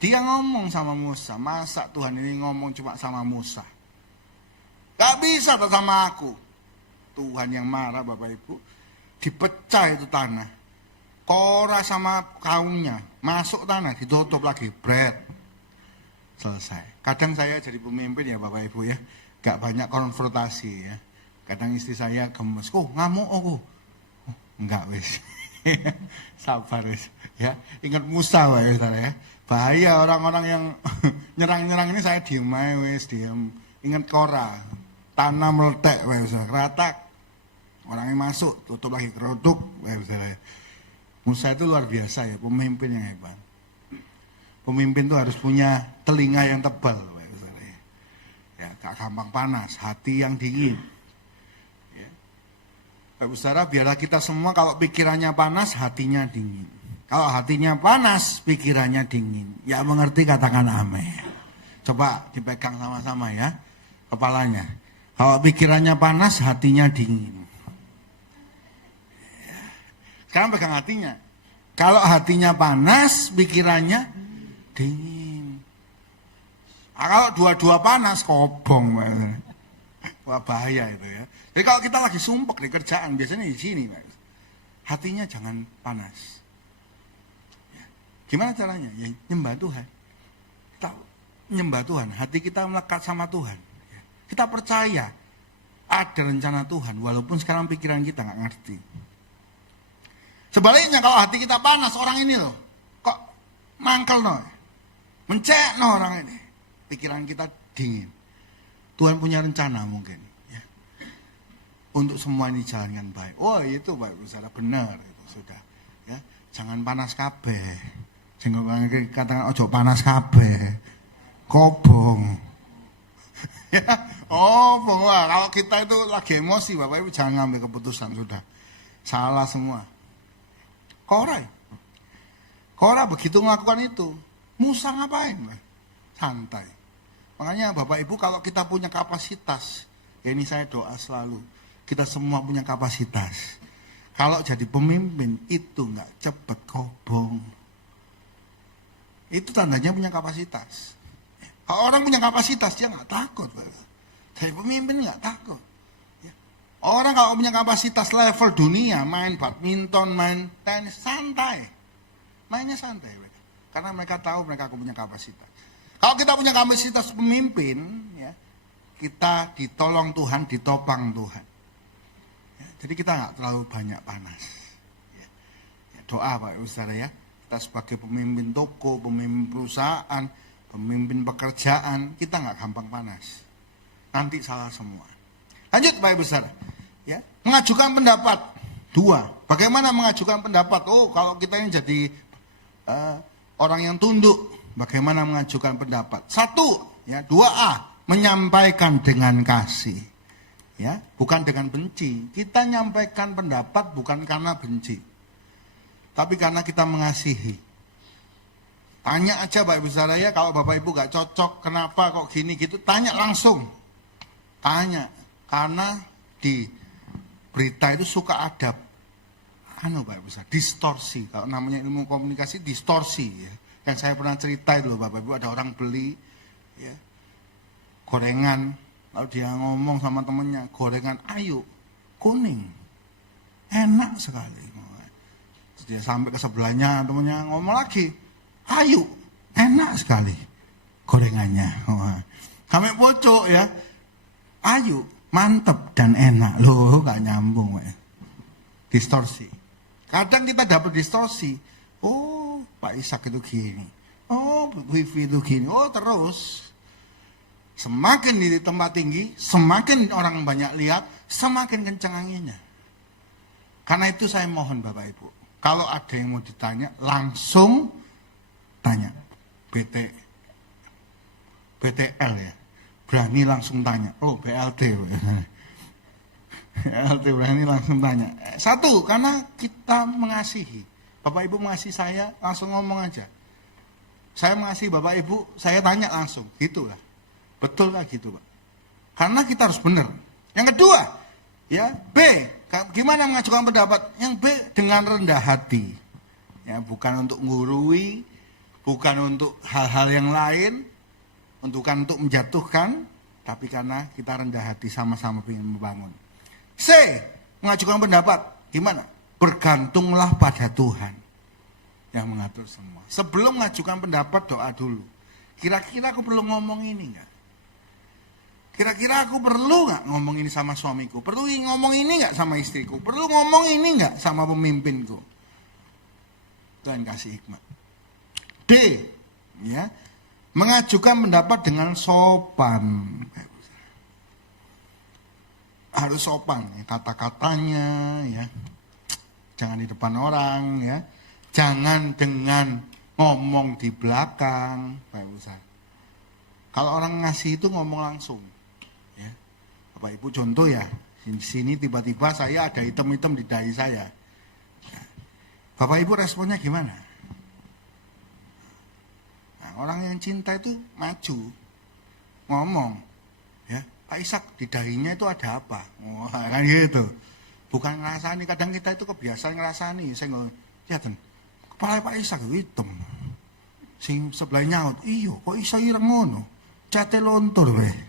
Dia ngomong sama Musa. Masa Tuhan ini ngomong cuma sama Musa? Gak bisa sama aku. Tuhan yang marah Bapak Ibu. Dipecah itu tanah. Korah sama kaumnya masuk tanah, ditutup lagi, bread. Selesai. Kadang saya jadi pemimpin ya Bapak Ibu ya, gak banyak konfrontasi ya. Kadang istri saya gemes, ngamuk aku. Enggak wis. Sabar wis ya. Ingat Musa Pak ya. Bahaya orang-orang yang nyerang-nyerang ini saya diem aja wis, diem. Ingat Korah, tanah meletek wis, ratak. Orangnya masuk, tutup lagi keroduk wis. Musa itu luar biasa ya, pemimpin yang hebat. Pemimpin itu harus punya telinga yang tebal, ya, gak gampang panas, hati yang dingin. Ya. Bapak Saudara, biarlah kita semua kalau pikirannya panas, hatinya dingin. Kalau hatinya panas, pikirannya dingin. Ya mengerti katakan amin. Coba dipegang sama-sama ya, kepalanya. Kalau pikirannya panas, hatinya dingin. Sekarang pegang hatinya. Kalau hatinya panas, pikirannya dingin. Kalau dua-dua panas, kobong. Wah bahaya itu ya. Jadi kalau kita lagi sumpek di kerjaan, biasanya di sini. Hatinya jangan panas. Ya. Gimana caranya? Ya, nyembah Tuhan. Kita nyembah Tuhan. Hati kita melekat sama Tuhan. Ya. Kita percaya ada rencana Tuhan. Walaupun sekarang pikiran kita nggak ngerti. Sebaliknya kalau hati kita panas, orang ini loh, kok mangkel no, mencek no orang ini, pikiran kita dingin. Tuhan punya rencana mungkin, ya, untuk semua ini jalankan baik. Oh itu Bapak Ibu Saudara benar, itu sudah, ya, jangan panas kabeh. Jangan katakan ojo panas kabeh, kobong. Ya, wah, kalau kita itu lagi emosi Bapak Ibu jangan ngambil keputusan sudah, salah semua. Korah begitu melakukan itu. Musa ngapain? Santai. Makanya Bapak Ibu kalau kita punya kapasitas, ya ini saya doa selalu, kita semua punya kapasitas. Kalau jadi pemimpin itu nggak cepet kobong. Itu tandanya punya kapasitas. Kalau orang punya kapasitas dia nggak takut. Jadi pemimpin nggak takut. Orang kalau punya kapasitas level dunia, main badminton, main tenis, santai. Mainnya santai. Karena mereka tahu mereka punya kapasitas. Kalau kita punya kapasitas pemimpin, ya, kita ditolong Tuhan, ditopang Tuhan. Ya, jadi kita nggak terlalu banyak panas. Ya, doa Pak Saudara ya. Kita sebagai pemimpin toko, pemimpin perusahaan, pemimpin pekerjaan, kita nggak gampang panas. Nanti salah semua. Lanjut Pak Ibu Saudara. Ya, mengajukan pendapat. 2. Bagaimana mengajukan pendapat? Oh, kalau kita ini jadi orang yang tunduk, bagaimana mengajukan pendapat? 1, ya, 2A, menyampaikan dengan kasih. Ya, bukan dengan benci. Kita nyampaikan pendapat bukan karena benci, tapi karena kita mengasihi. Tanya aja Bapak Ibu saudara ya, kalau Bapak Ibu gak cocok, kenapa kok gini gitu, tanya langsung. Tanya, karena di berita itu suka ada Bapak Ibu saudara, distorsi. Kalau namanya ilmu komunikasi, distorsi ya. Yang saya pernah cerita itu loh Bapak Ibu, ada orang beli ya, gorengan. Lalu dia ngomong sama temennya, gorengan ayu, kuning, enak sekali. Terus dia sampai ke sebelahnya, temennya ngomong lagi, ayu, enak sekali gorengannya. Sampai pojok ya, ayu, mantep dan enak. Loh, gak nyambung. Distorsi. Kadang kita dapat distorsi. Oh, Pak Ishak itu gini. Oh, Bu Vivi itu gini. Oh, terus. Semakin di tempat tinggi, semakin orang banyak lihat, semakin kencang anginnya. Karena itu saya mohon Bapak Ibu, kalau ada yang mau ditanya, langsung tanya. BTL ya, berani langsung tanya. Oh, BLT. BLT berani langsung tanya. 1, karena kita mengasihi. Bapak Ibu mengasihi saya, langsung ngomong aja. Saya mengasihi Bapak Ibu, saya tanya langsung, gitulah. Betul lah gitu Pak. Karena kita harus benar. Yang kedua, ya B, gimana mengajukan pendapat? Yang B, dengan rendah hati. Ya, bukan untuk ngurui, bukan untuk hal-hal yang lain, bukan untuk menjatuhkan, tapi karena kita rendah hati sama-sama ingin membangun. C, mengajukan pendapat. Gimana? Bergantunglah pada Tuhan yang mengatur semua. Sebelum mengajukan pendapat, doa dulu. Kira-kira aku perlu ngomong ini enggak? Kira-kira aku perlu nggak ngomong ini sama suamiku? Perlu ngomong ini nggak sama istriku? Perlu ngomong ini nggak sama pemimpinku? Tuhan kasih hikmat. D, ya, mengajukan pendapat dengan sopan. Harus sopan, ya, kata-katanya, ya, jangan di depan orang, ya, jangan dengan ngomong di belakang, Pak Ustaz. Kalau orang ngasih itu ngomong langsung. Bapak Ibu contoh ya, di sini tiba-tiba saya ada item-item di dahi saya. Bapak Ibu responnya gimana? Nah, orang yang cinta itu maju, ngomong, ya Pak Ishak di dahinya itu ada apa? Wah, kan gitu. Bukan ngerasani, kadang kita itu kebiasaan ngerasani. Saya ngomong, lihat kepala Pak Ishak itu hitam. Sing sebelah nyaut, iyo kok iso ireng ngono? Cate lontor weh.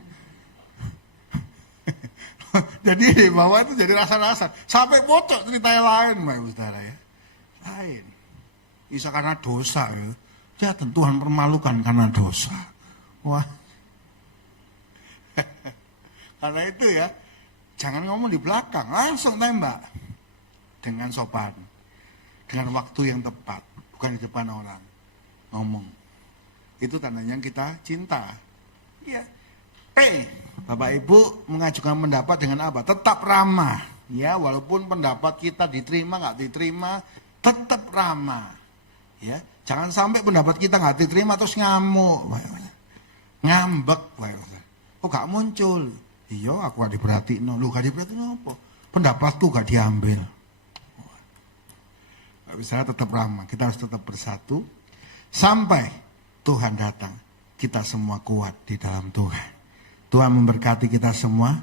Jadi di bawah itu jadi rasa-rasa. Sampai pocok ceritanya lain, Mbak Ibu Saudara ya. Lain. Bisa karena dosa gitu. Ya Tuhan permalukan karena dosa. Wah. Karena itu ya, jangan ngomong di belakang, langsung tembak. Dengan sopan. Dengan waktu yang tepat, bukan di depan orang. Ngomong. Itu tandanya kita cinta. Iya. Bapak Ibu mengajukan pendapat dengan apa? Tetap ramah, ya, walaupun pendapat kita diterima nggak diterima, tetap ramah, ya. Jangan sampai pendapat kita nggak diterima terus ngamuk, ngambek, kok gak muncul? Iya, aku gak diperhatiin, lu gak diperhatiin apa? Pendapatku gak diambil. Gak bisa, tetap ramah. Kita harus tetap bersatu sampai Tuhan datang. Kita semua kuat di dalam Tuhan. Tuhan memberkati kita semua.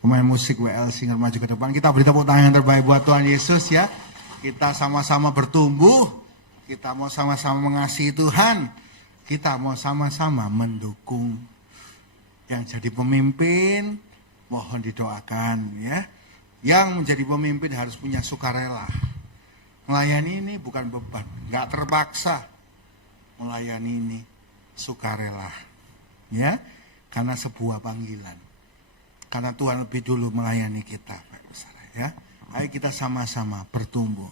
Pemain musik WL Singer maju ke depan. Kita beri tepuk tangan yang terbaik buat Tuhan Yesus ya. Kita sama-sama bertumbuh. Kita mau sama-sama mengasihi Tuhan. Kita mau sama-sama mendukung yang jadi pemimpin. Mohon didoakan ya. Yang menjadi pemimpin harus punya sukarela. Melayani ini bukan beban. Gak terpaksa. Melayani ini sukarela. Ya. Karena sebuah panggilan. Karena Tuhan lebih dulu melayani kita, Pak Saudara, ya. Ayo kita sama-sama bertumbuh.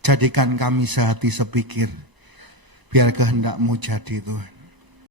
Jadikan kami sehati sepikir. Biar kehendak-Mu jadi, Tuhan.